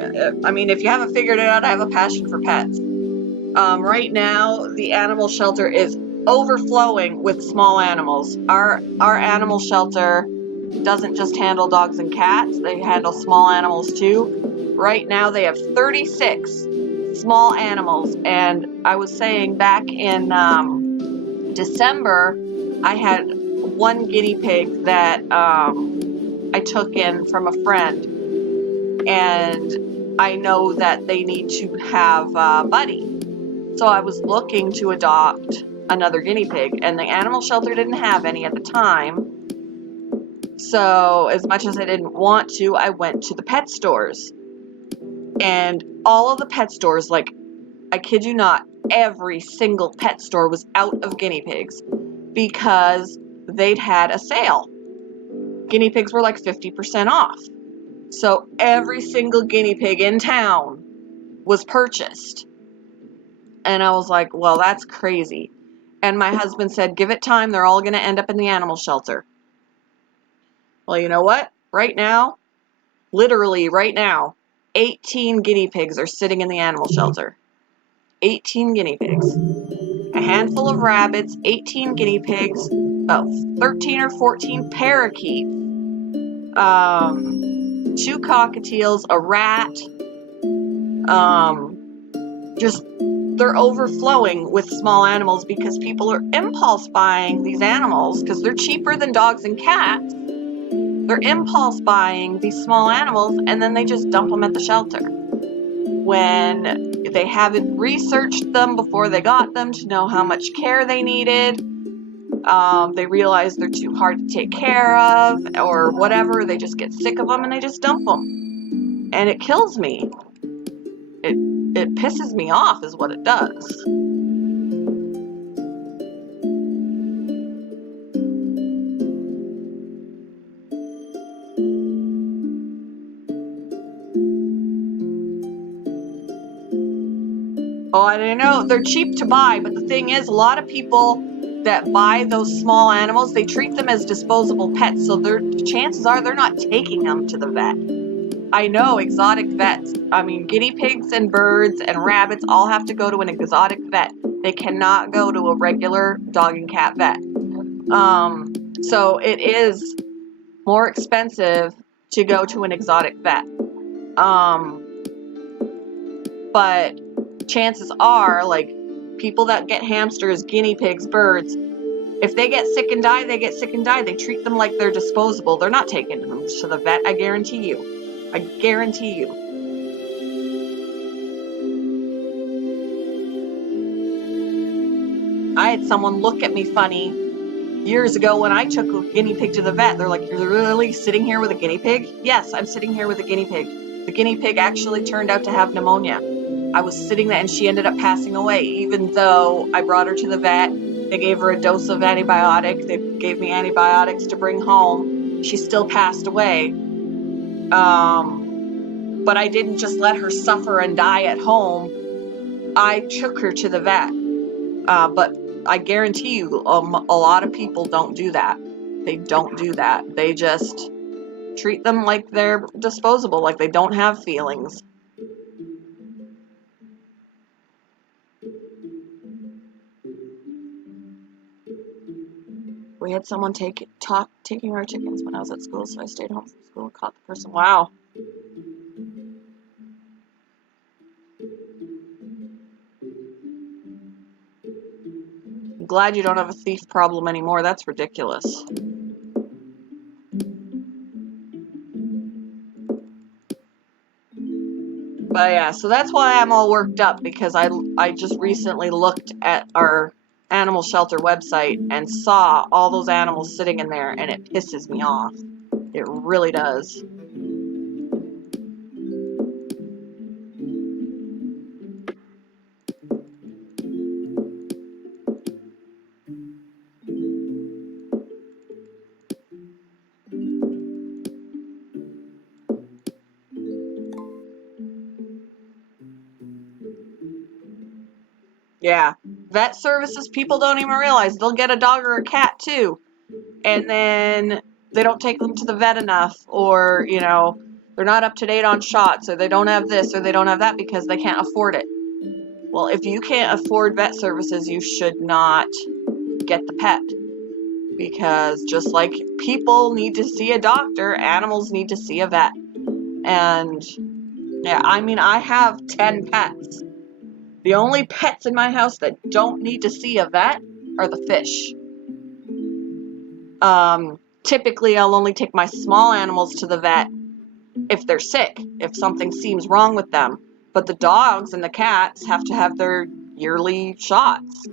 I mean, if you haven't figured it out, I have a passion for pets. Right now, the animal shelter is overflowing with small animals. Our animal shelter doesn't just handle dogs and cats, they handle small animals too. Right now, they have 36 small animals, and I was saying back in December, I had one guinea pig that I took in from a friend, and I know that they need to have a buddy. So I was looking to adopt another guinea pig, and the animal shelter didn't have any at the time. So as much as I didn't want to, I went to the pet stores. And all of the pet stores, like, I kid you not, every single pet store was out of guinea pigs because they'd had a sale. Guinea pigs were like 50% off. So every single guinea pig in town was purchased. And I was like, well, that's crazy. And my husband said, give it time, they're all going to end up in the animal shelter. Well, you know what? Right now, literally right now, 18 guinea pigs are sitting in the animal shelter. 18 guinea pigs. A handful of rabbits, 18 guinea pigs, about 13 or 14 parakeets, 2 cockatiels, a rat. Just, they're overflowing with small animals because people are impulse buying these animals because they're cheaper than dogs and cats. They're impulse buying these small animals and then they just dump them at the shelter when they haven't researched them before they got them to know how much care they needed. They realize they're too hard to take care of or whatever. They just get sick of them and they just dump them. And it kills me. It pisses me off is what it does. Oh, I didn't know. They're cheap to buy, but the thing is, a lot of people that buy those small animals, they treat them as disposable pets, so chances are they're not taking them to the vet. I know exotic vets. I mean, guinea pigs and birds and rabbits all have to go to an exotic vet. They cannot go to a regular dog and cat vet. So it is more expensive to go to an exotic vet. But chances are, like, people that get hamsters, guinea pigs, birds, if they get sick and die, they get sick and die. They treat them like they're disposable. They're not taking them to the vet, I guarantee you. I guarantee you. I had someone look at me funny years ago when I took a guinea pig to the vet. They're like, "You're really sitting here with a guinea pig?" Yes, I'm sitting here with a guinea pig. The guinea pig actually turned out to have pneumonia. I was sitting there and she ended up passing away, even though I brought her to the vet. They gave her a dose of antibiotic. They gave me antibiotics to bring home. She still passed away. But I didn't just let her suffer and die at home. I took her to the vet. But I guarantee you, a lot of people don't do that. They don't do that. They just treat them like they're disposable, like they don't have feelings. We had someone taking our chickens when I was at school, so I stayed home from school and caught the person. Wow. I'm glad you don't have a thief problem anymore. That's ridiculous. But yeah, so that's why I'm all worked up, because I just recently looked at our animal shelter website and saw all those animals sitting in there, and it pisses me off. It really does. Yeah. Vet services, people don't even realize they'll get a dog or a cat too, and then they don't take them to the vet enough, or, they're not up to date on shots, or they don't have this or they don't have that because they can't afford it. Well, if you can't afford vet services, you should not get the pet, because just like people need to see a doctor, animals need to see a vet. And yeah, I mean, I have 10 pets. The only pets in my house that don't need to see a vet are the fish. Typically, I'll only take my small animals to the vet if they're sick, if something seems wrong with them. But the dogs and the cats have to have their yearly shots.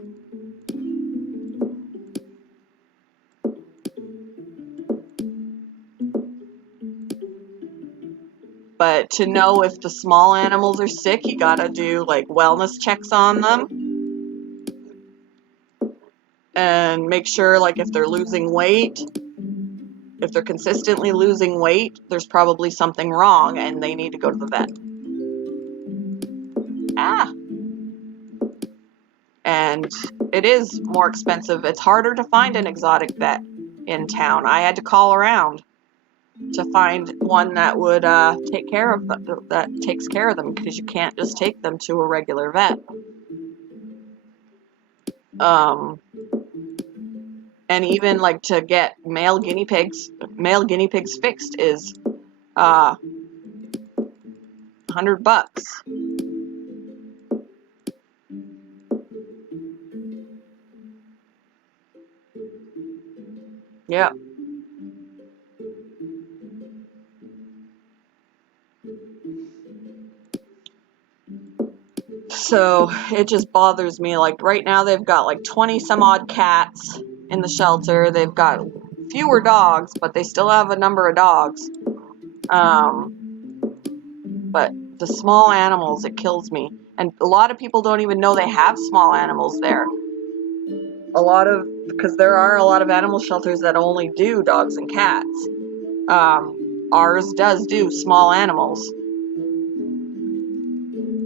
But to know if the small animals are sick, you gotta do like wellness checks on them and make sure, like, if they're losing weight, if they're consistently losing weight, there's probably something wrong and they need to go to the vet. And it is more expensive. It's harder to find an exotic vet in town. I had to call around to find one that would take care of that takes care of them, because you can't just take them to a regular vet. And even like to get male guinea pigs fixed is $100. Yep. So it just bothers me. Like right now they've got like 20 some odd cats in the shelter. They've got fewer dogs, but they still have a number of dogs. But the small animals, it kills me. And a lot of people don't even know they have small animals there. Because there are a lot of animal shelters that only do dogs and cats. Ours does do small animals.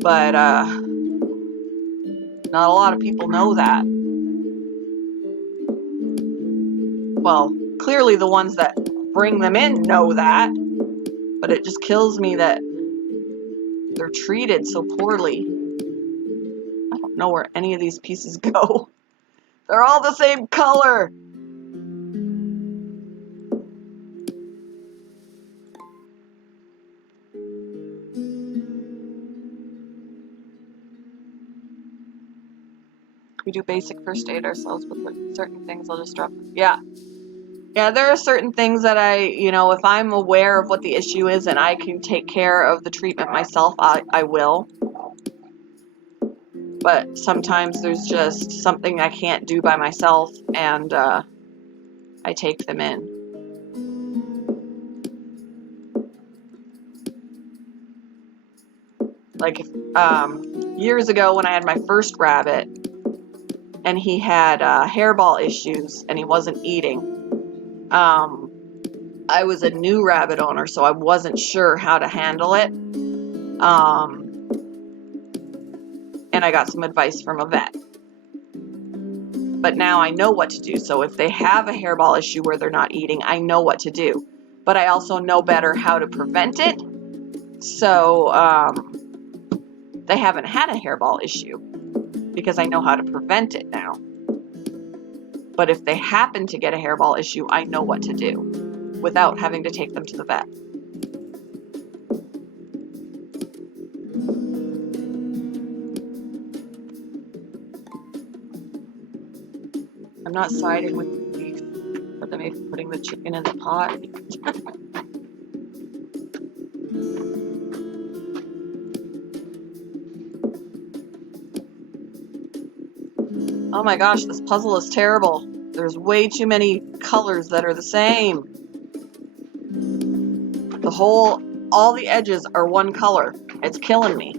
But Not a lot of people know that. Well, clearly the ones that bring them in know that, but it just kills me that they're treated so poorly. I don't know where any of these pieces go. They're all the same color. We do basic first aid ourselves, but certain things I'll just drop. Yeah. Yeah, there are certain things that if I'm aware of what the issue is and I can take care of the treatment myself, I will. But sometimes there's just something I can't do by myself, and I take them in. Like years ago when I had my first rabbit, and he had hairball issues, and he wasn't eating. I was a new rabbit owner, so I wasn't sure how to handle it. And I got some advice from a vet. But now I know what to do. So if they have a hairball issue where they're not eating, I know what to do. But I also know better how to prevent it. So they haven't had a hairball issue because I know how to prevent it now. But if they happen to get a hairball issue, I know what to do without having to take them to the vet. I'm not siding with the thief for them putting the chicken in the pot. Oh my gosh, this puzzle is terrible. There's way too many colors that are the same. All the edges are one color. It's killing me.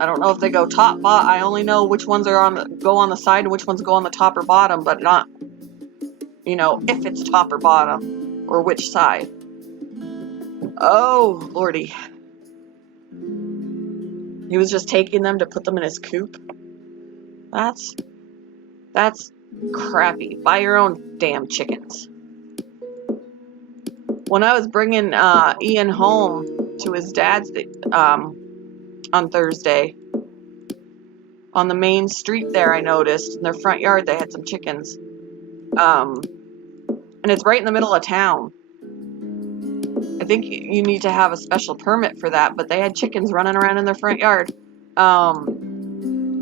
I don't know if they go top, bottom. I only know which ones go on the side and which ones go on the top or bottom, but not, if it's top or bottom or which side. Oh, Lordy. He was just taking them to put them in his coop. That's crappy. Buy your own damn chickens. When I was bringing Ian home to his dad's on Thursday, on the main street there, I noticed in their front yard they had some chickens. And it's right in the middle of town. I think you need to have a special permit for that, but they had chickens running around in their front yard,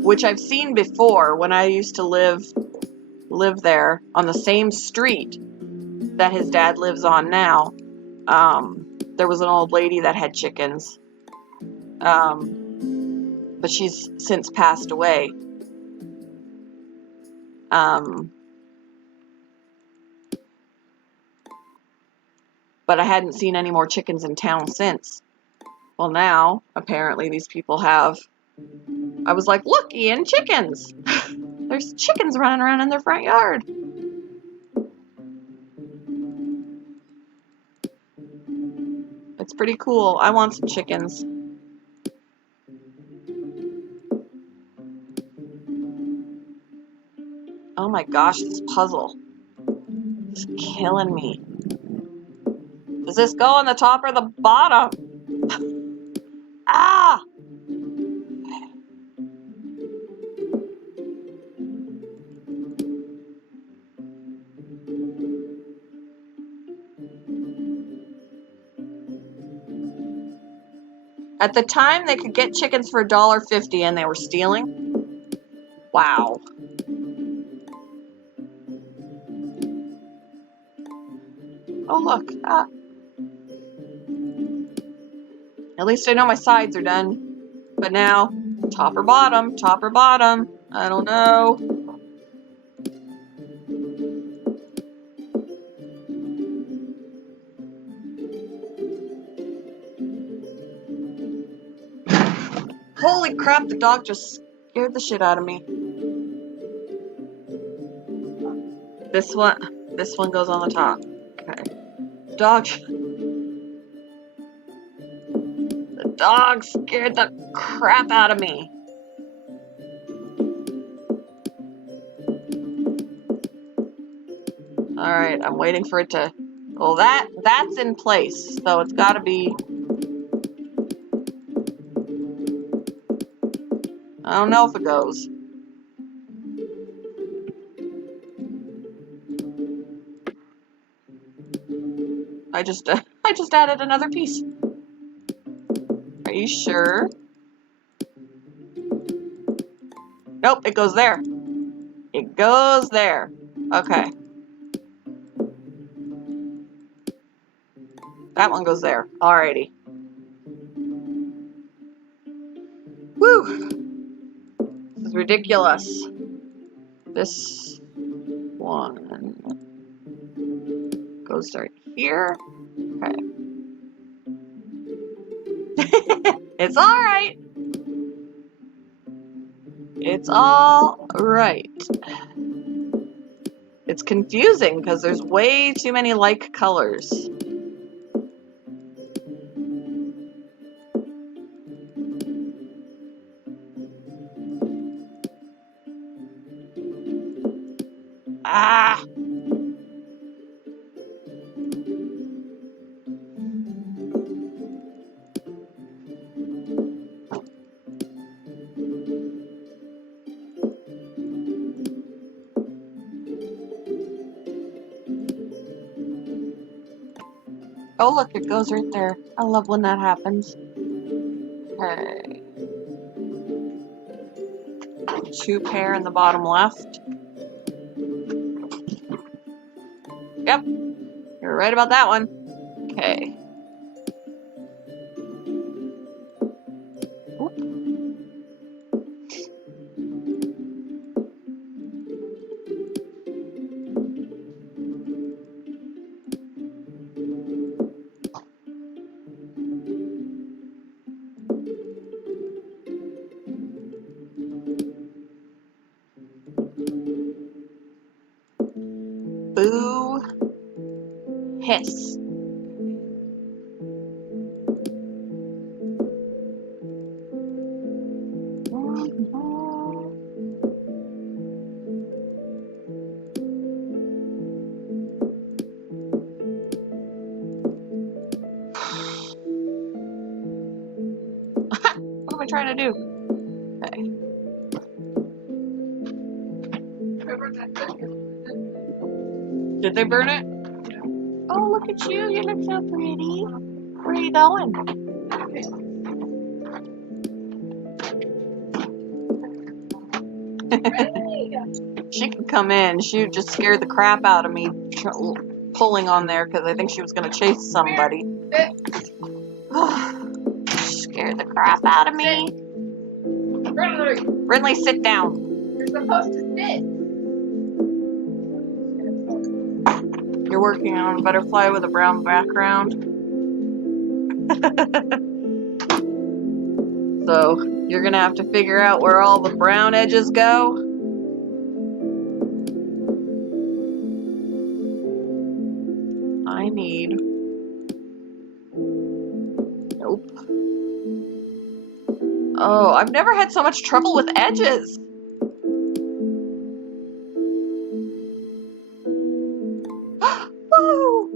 which I've seen before when I used to live there on the same street that his dad lives on now. There was an old lady that had chickens, but she's since passed away. But I hadn't seen any more chickens in town since. Well, now, apparently, these people have. I was like, look, Ian, chickens! There's chickens running around in their front yard. It's pretty cool. I want some chickens. Oh my gosh, this puzzle is killing me. Does this go on the top or the bottom? Ah! At the time, they could get chickens for $1.50 and they were stealing. Wow. Oh, look. Ah. At least I know my sides are done. But now, top or bottom, top or bottom. I don't know. Holy crap, the dog just scared the shit out of me. This one goes on the top. Okay. The dog scared the crap out of me. Alright, I'm waiting for it to... Well, that's in place, so it's gotta be... I don't know if it goes. I just added another piece. Are you sure? Nope, it goes there. It goes there. Okay. That one goes there. Alrighty. Whew. This is ridiculous. This one goes right here. Okay. It's alright. It's all right. It's confusing because there's way too many like colors. Ah! Oh, look, it goes right there. I love when that happens. Okay. 2 pair in the bottom left. Yep. You're right about that one. Okay. Oop. Boo. Hiss. What am I trying to do? Okay. Did they burn it? Oh, look at you. You look so pretty. Where are you going? She could come in. She just scared the crap out of me pulling on there because I think she was going to chase somebody. Scared the crap out of me. Brinley, sit down. You're supposed to sit. You're working on a butterfly with a brown background. So you're going to have to figure out where all the brown edges go. I need... Nope. Oh, I've never had so much trouble with edges. Woo!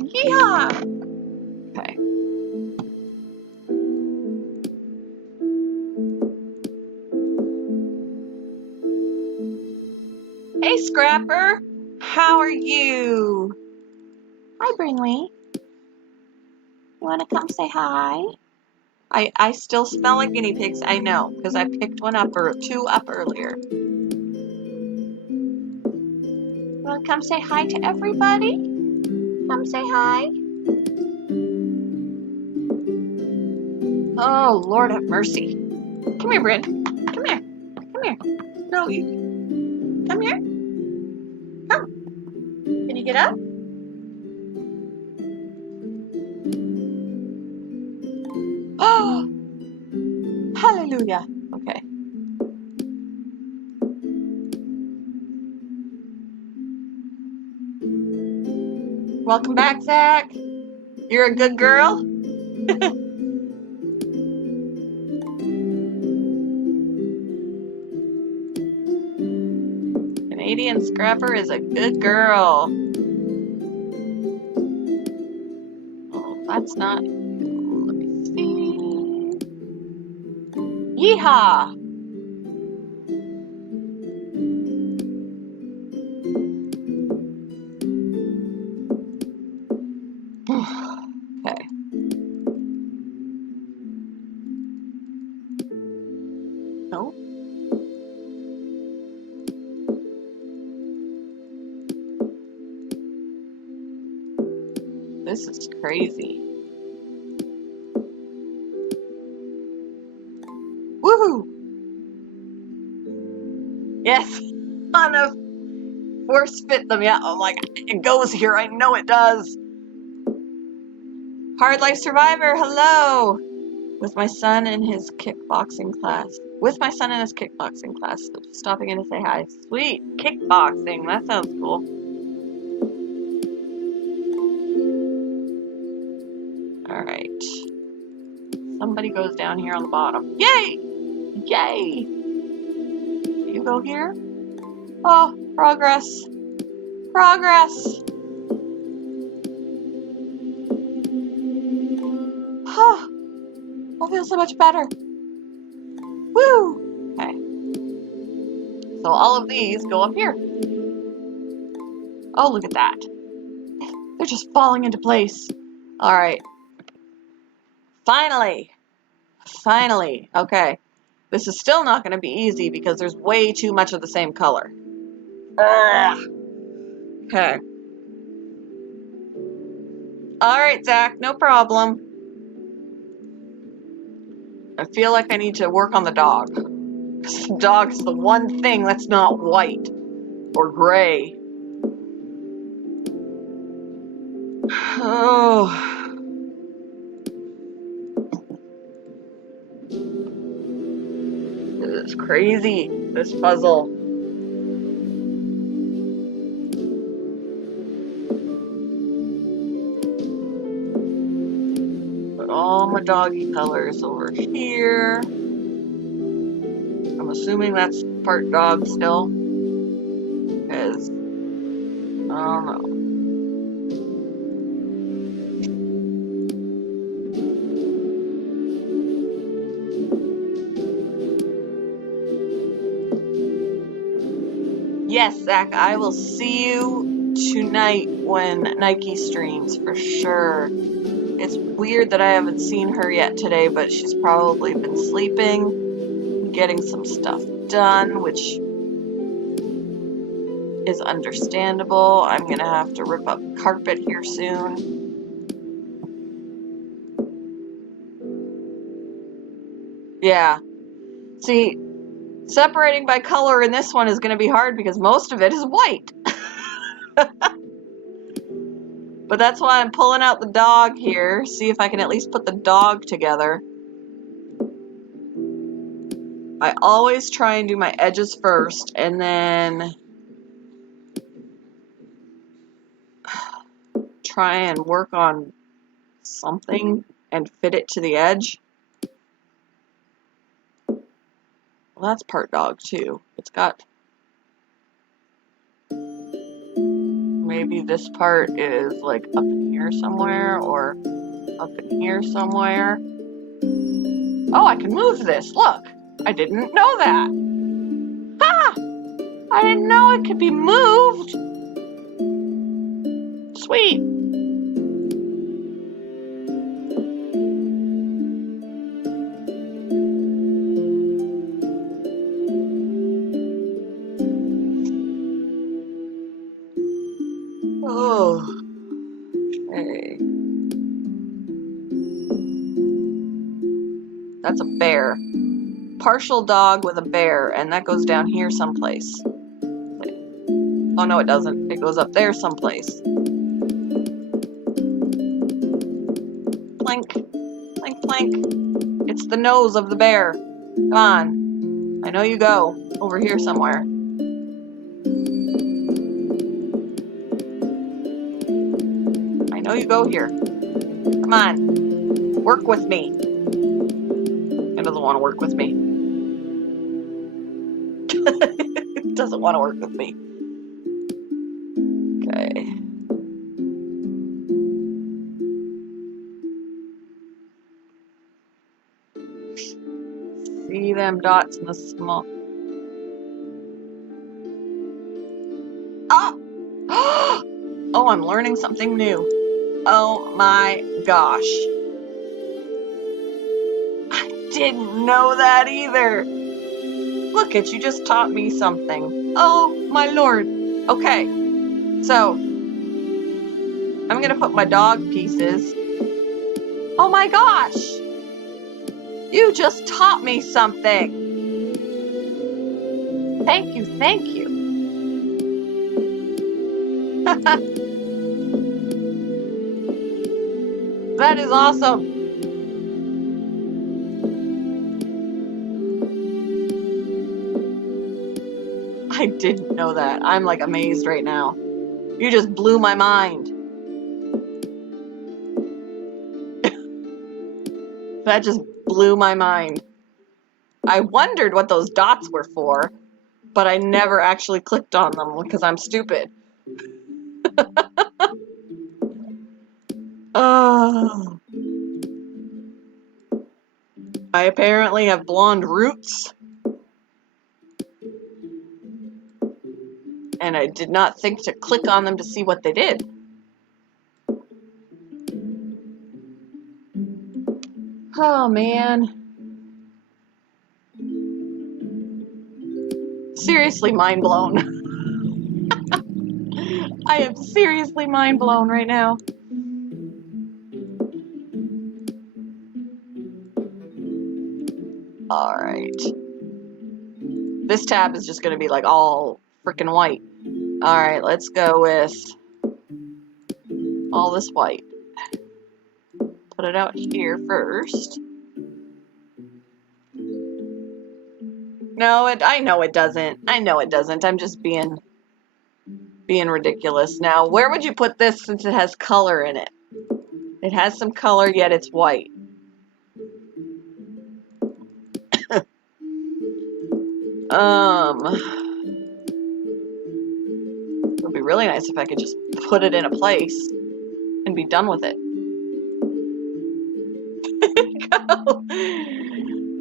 Yeah! Okay. Hey, Scrapper! How are you? Hi, Brinley. You want to come say hi? I still smell like guinea pigs, I know, because I picked two up earlier. You want to come say hi to everybody? Come say hi. Oh, Lord have mercy. Come here, Bryn. Come here. Come here. No, you... Come here. Come. Can you get up? Oh! Hallelujah. Okay. Welcome back, Zach. You're a good girl? An Canadian Scrapper is a good girl. Oh, that's not you. Let me see. Yeehaw! Okay. No. This is crazy. Woohoo! Yes! On a force fit them. Yeah, I'm like, it goes here. I know it does. Hard Life Survivor, hello! With my son in his kickboxing class. With my son in his kickboxing class. Stopping in to say hi. Sweet. Kickboxing. That sounds cool. Alright. Somebody goes down here on the bottom. Yay! Yay! You go here? Oh, progress. Progress! Oh, I feel so much better. Woo! Okay. So all of these go up here. Oh, look at that. They're just falling into place. Alright. Finally. Finally. Okay. This is still not going to be easy because there's way too much of the same color. Ugh. Okay. Alright, Zach. No problem. I feel like I need to work on the dog. The dog's the one thing that's not white or gray. Oh. This is crazy, this puzzle. Put all my doggy colors over here. I'm assuming that's part dog still. Because, I don't know. Yes, Zach, I will see you tonight when Nike streams, for sure. It's weird that I haven't seen her yet today, but she's probably been sleeping, getting some stuff done, which is understandable. I'm gonna have to rip up carpet here soon. Yeah. See, separating by color in this one is gonna be hard because most of it is white. But that's why I'm pulling out the dog here, see if I can at least put the dog together. I always try and do my edges first, and then try and work on something and fit it to the edge. Well, that's part dog too. It's got... Maybe this part is like up in here somewhere, or up in here somewhere. Oh, I can move this, look! I didn't know that! Ha! I didn't know it could be moved! Sweet! Oh, okay. That's a bear. Partial dog with a bear, and that goes down here someplace. Oh no, it doesn't. It goes up there someplace. Plink, plink, plink. It's the nose of the bear. Come on. I know you go. Over here somewhere. I know you go here. Come on. Work with me. It doesn't want to work with me. It doesn't want to work with me. Okay. See them dots in the small. Oh! Oh, I'm learning something new. Oh my gosh. I didn't know that either. Look it, you just taught me something. Oh my lord. Okay, so I'm gonna put my dog pieces. Oh my gosh. You just taught me something. Thank you, thank you. That is awesome. I didn't know that. I'm like amazed right now. You just blew my mind. That just blew my mind. I wondered what those dots were for, but I never actually clicked on them because I'm stupid. Oh. I apparently have blonde roots. And I did not think to click on them to see what they did. Oh man. Seriously mind blown. I am seriously mind blown right now. Alright. This tab is just going to be like all freaking white. Alright, let's go with all this white. Put it out here first. No, I know it doesn't. I know it doesn't. I'm just being ridiculous. Now, where would you put this since it has color in it? It has some color, yet it's white. It would be really nice if I could just put it in a place and be done with it.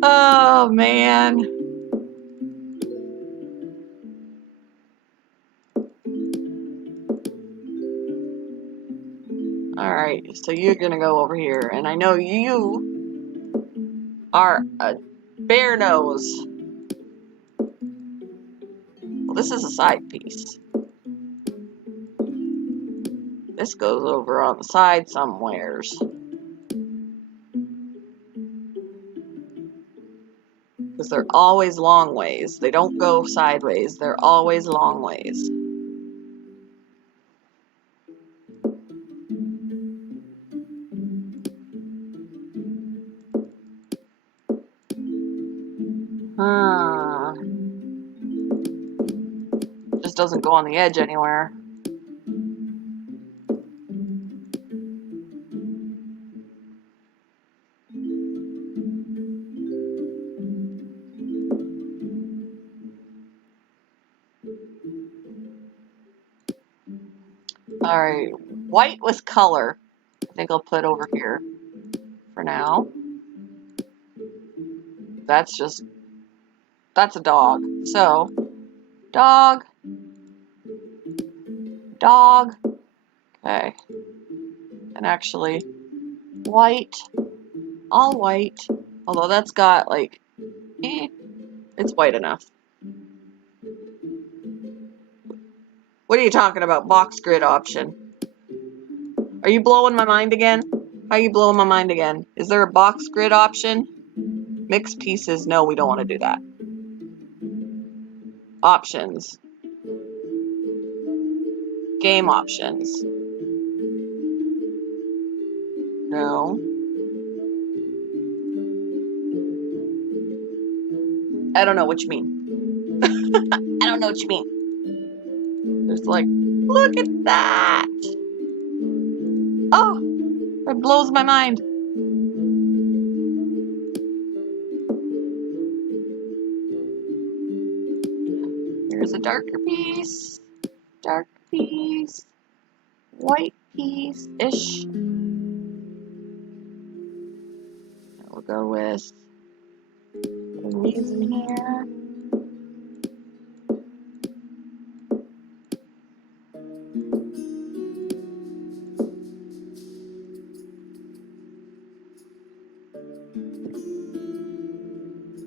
Oh, man. Alright, so you're gonna go over here, and I know you are a bear nose. Well, this is a side piece. This goes over on the side somewheres. Because they're always long ways. They don't go sideways. They're always long ways. Just doesn't go on the edge anywhere. Alright, white with color. I think I'll put over here for now. That's a dog. So, dog. Okay. And actually, white. All white. Although that's got like, it's white enough. What are you talking about? Box grid option. Are you blowing my mind again? How are you blowing my mind again? Is there a box grid option? Mix pieces. No, we don't want to do that. Options. Game options. No. I don't know what you mean. I don't know what you mean. There's like, look at that. Oh, that blows my mind. Here's a darker piece. Dark piece. white piece-ish. We'll go with these in here.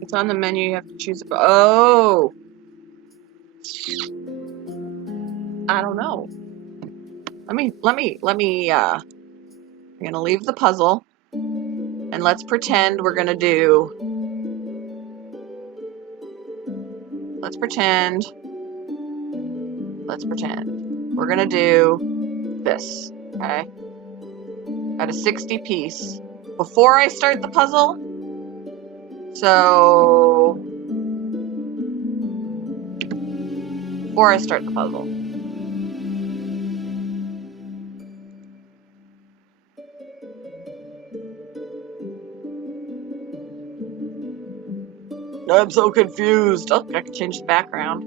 It's on the menu, you have to choose. Oh! I don't know. I'm gonna leave the puzzle and let's pretend we're gonna do, let's pretend we're gonna do this, okay? At a 60 piece before I start the puzzle. So, before I start the puzzle. I'm so confused. Oh, I can change the background.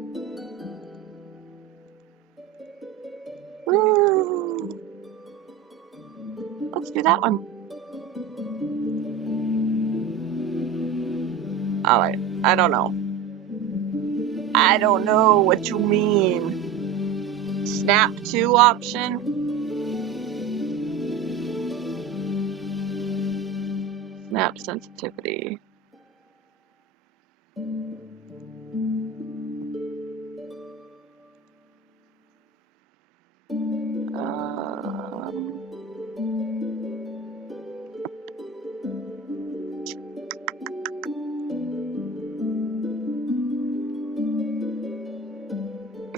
Woo. Let's do that one. Alright, I don't know. I don't know what you mean. Snap to option. Snap sensitivity.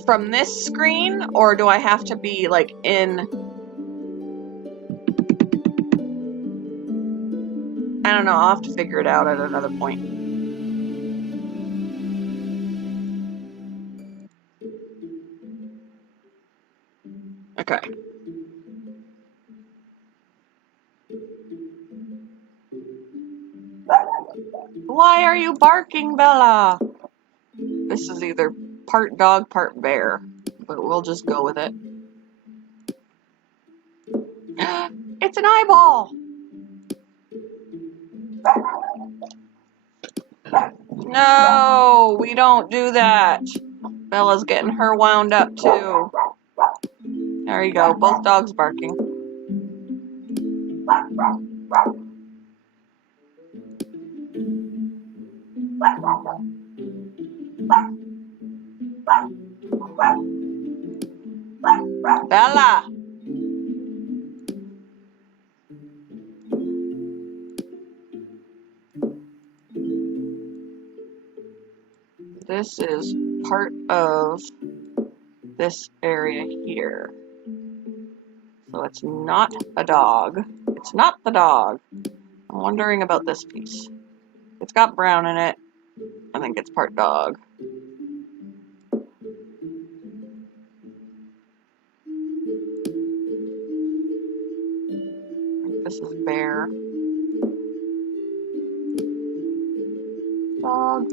From this screen, or do I have to be like in? I don't know. I'll have to figure it out at another point. Okay. Why are you barking, Bella? This is either part dog, part bear, but we'll just go with it. It's an eyeball! No, we don't do that. Bella's getting her wound up too. There you go, both dogs barking. Bella! This is part of this area here. So it's not a dog. It's not the dog. I'm wondering about this piece. It's got brown in it. I think it's part dog. This is bear. Dog.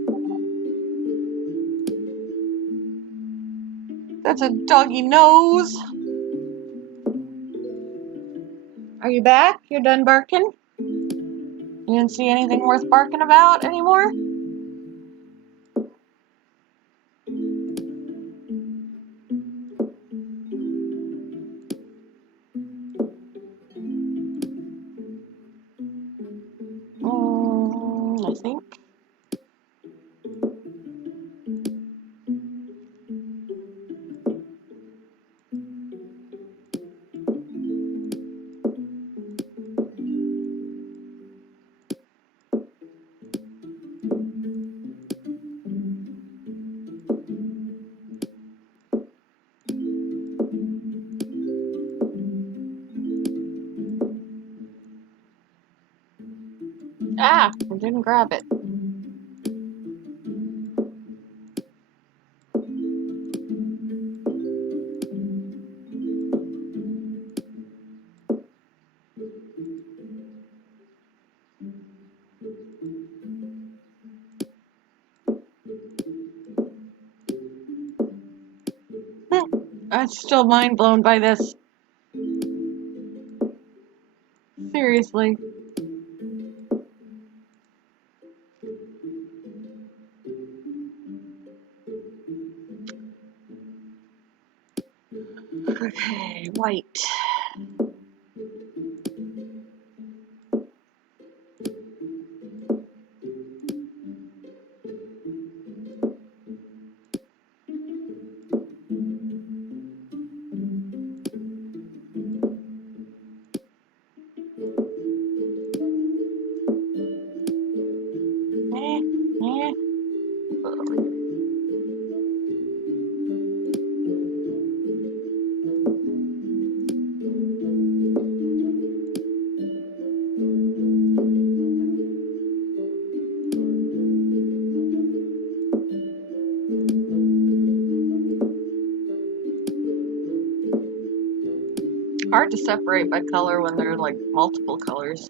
That's a doggy nose. Are you back? You're done barking? You didn't see anything worth barking about anymore? I think. Ah, I didn't grab it. I'm still mind blown by this. Seriously. Okay, white. Eh. Hard to separate by color when there are like multiple colors.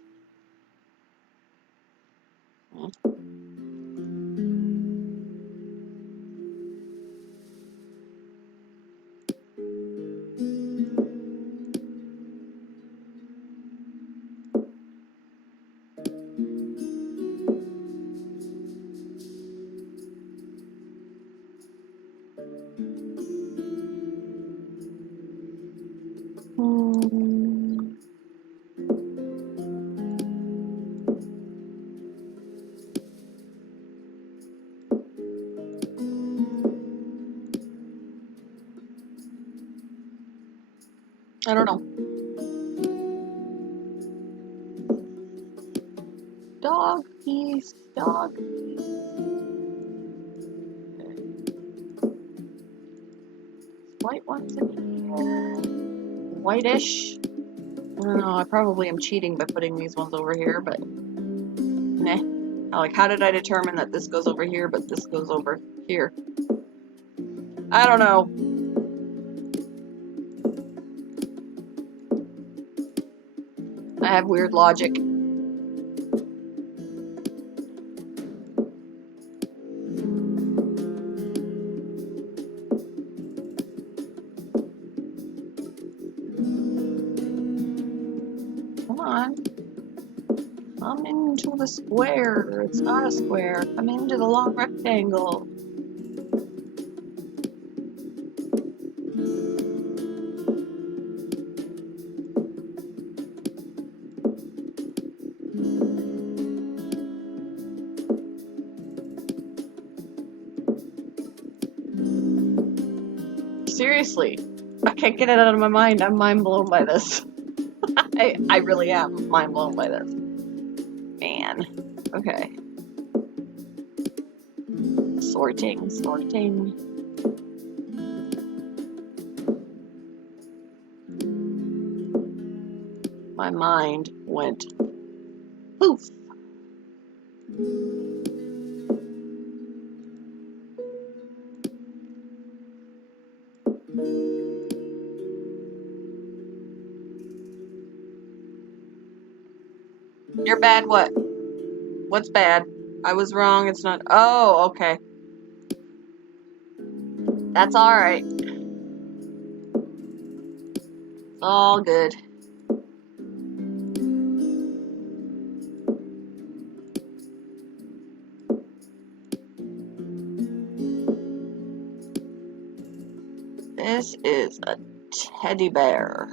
I don't know. Dog piece, dog piece. White ones in here. Whitish. I don't know, I probably am cheating by putting these ones over here, but nah. Like, how did I determine that this goes over here, but this goes over here? I don't know. I have weird logic. Come on. Come into the square. It's not a square. Come into the long rectangle. Seriously, I can't get it out of my mind. I'm mind blown by this. I really am mind blown by this. Man. Okay. Sorting, sorting. My mind went poof. You're bad what? What's bad? I was wrong, it's not. Oh, okay. That's alright. It's all good. This is a teddy bear.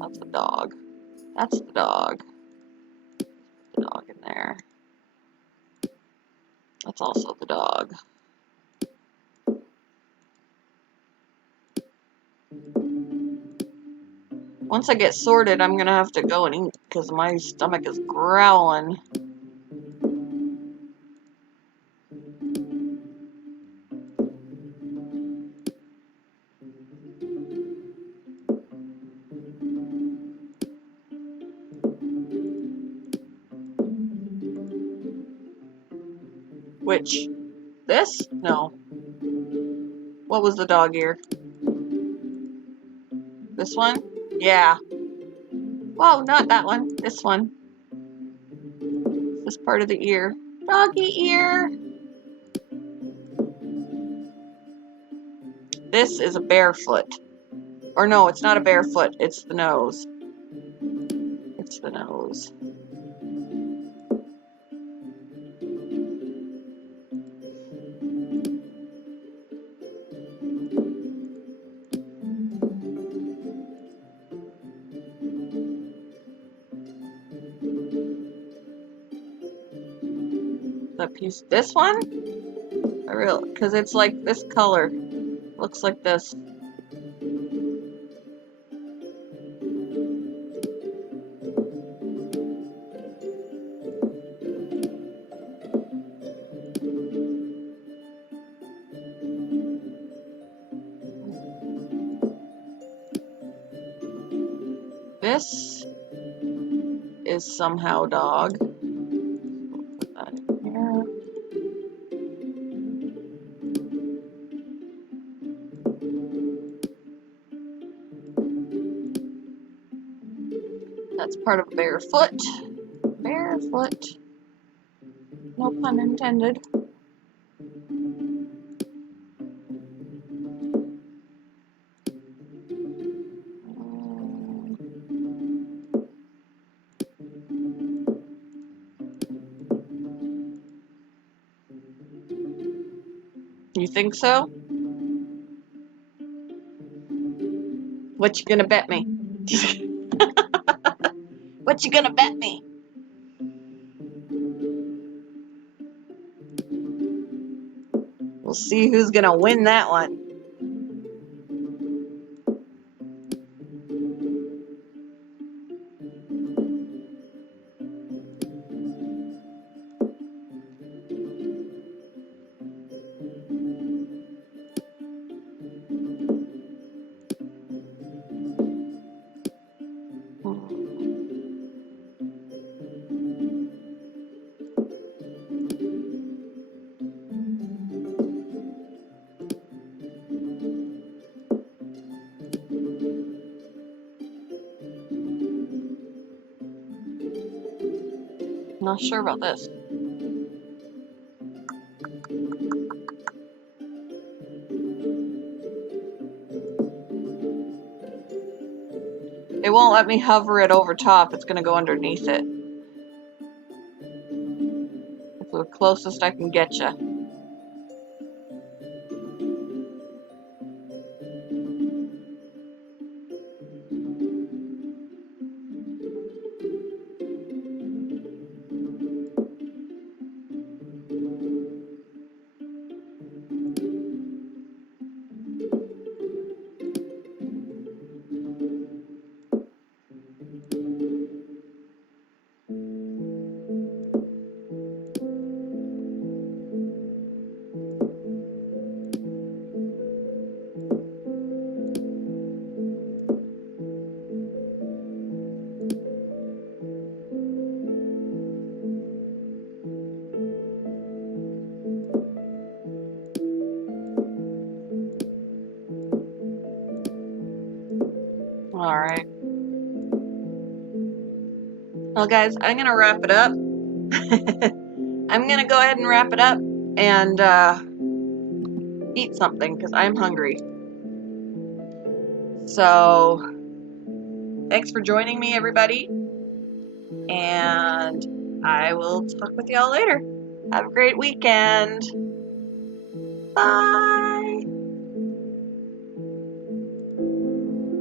That's a dog. That's the dog. Put the dog in there. That's also the dog. Once I get sorted, I'm gonna have to go and eat because my stomach is growling. Which? This? No. What was the dog ear? This one? Yeah. Whoa, not that one. This one. This part of the ear. Doggy ear. This is a bear foot. Or no, it's not a bare foot. It's the nose. It's the nose. That piece. This one? Because it's like this color. Looks like this. This is somehow dog. Put that in here. That's part of barefoot. Barefoot. No pun intended. You think so? What you gonna bet me? What you gonna bet me? We'll see who's gonna win that one. Not sure about this. It won't let me hover it over top. It's gonna go underneath it. It's the closest I can get you. Alright. Well, guys, I'm going to wrap it up. I'm going to go ahead and wrap it up and eat something because I'm hungry. So, thanks for joining me, everybody. And I will talk with y'all later. Have a great weekend. Bye.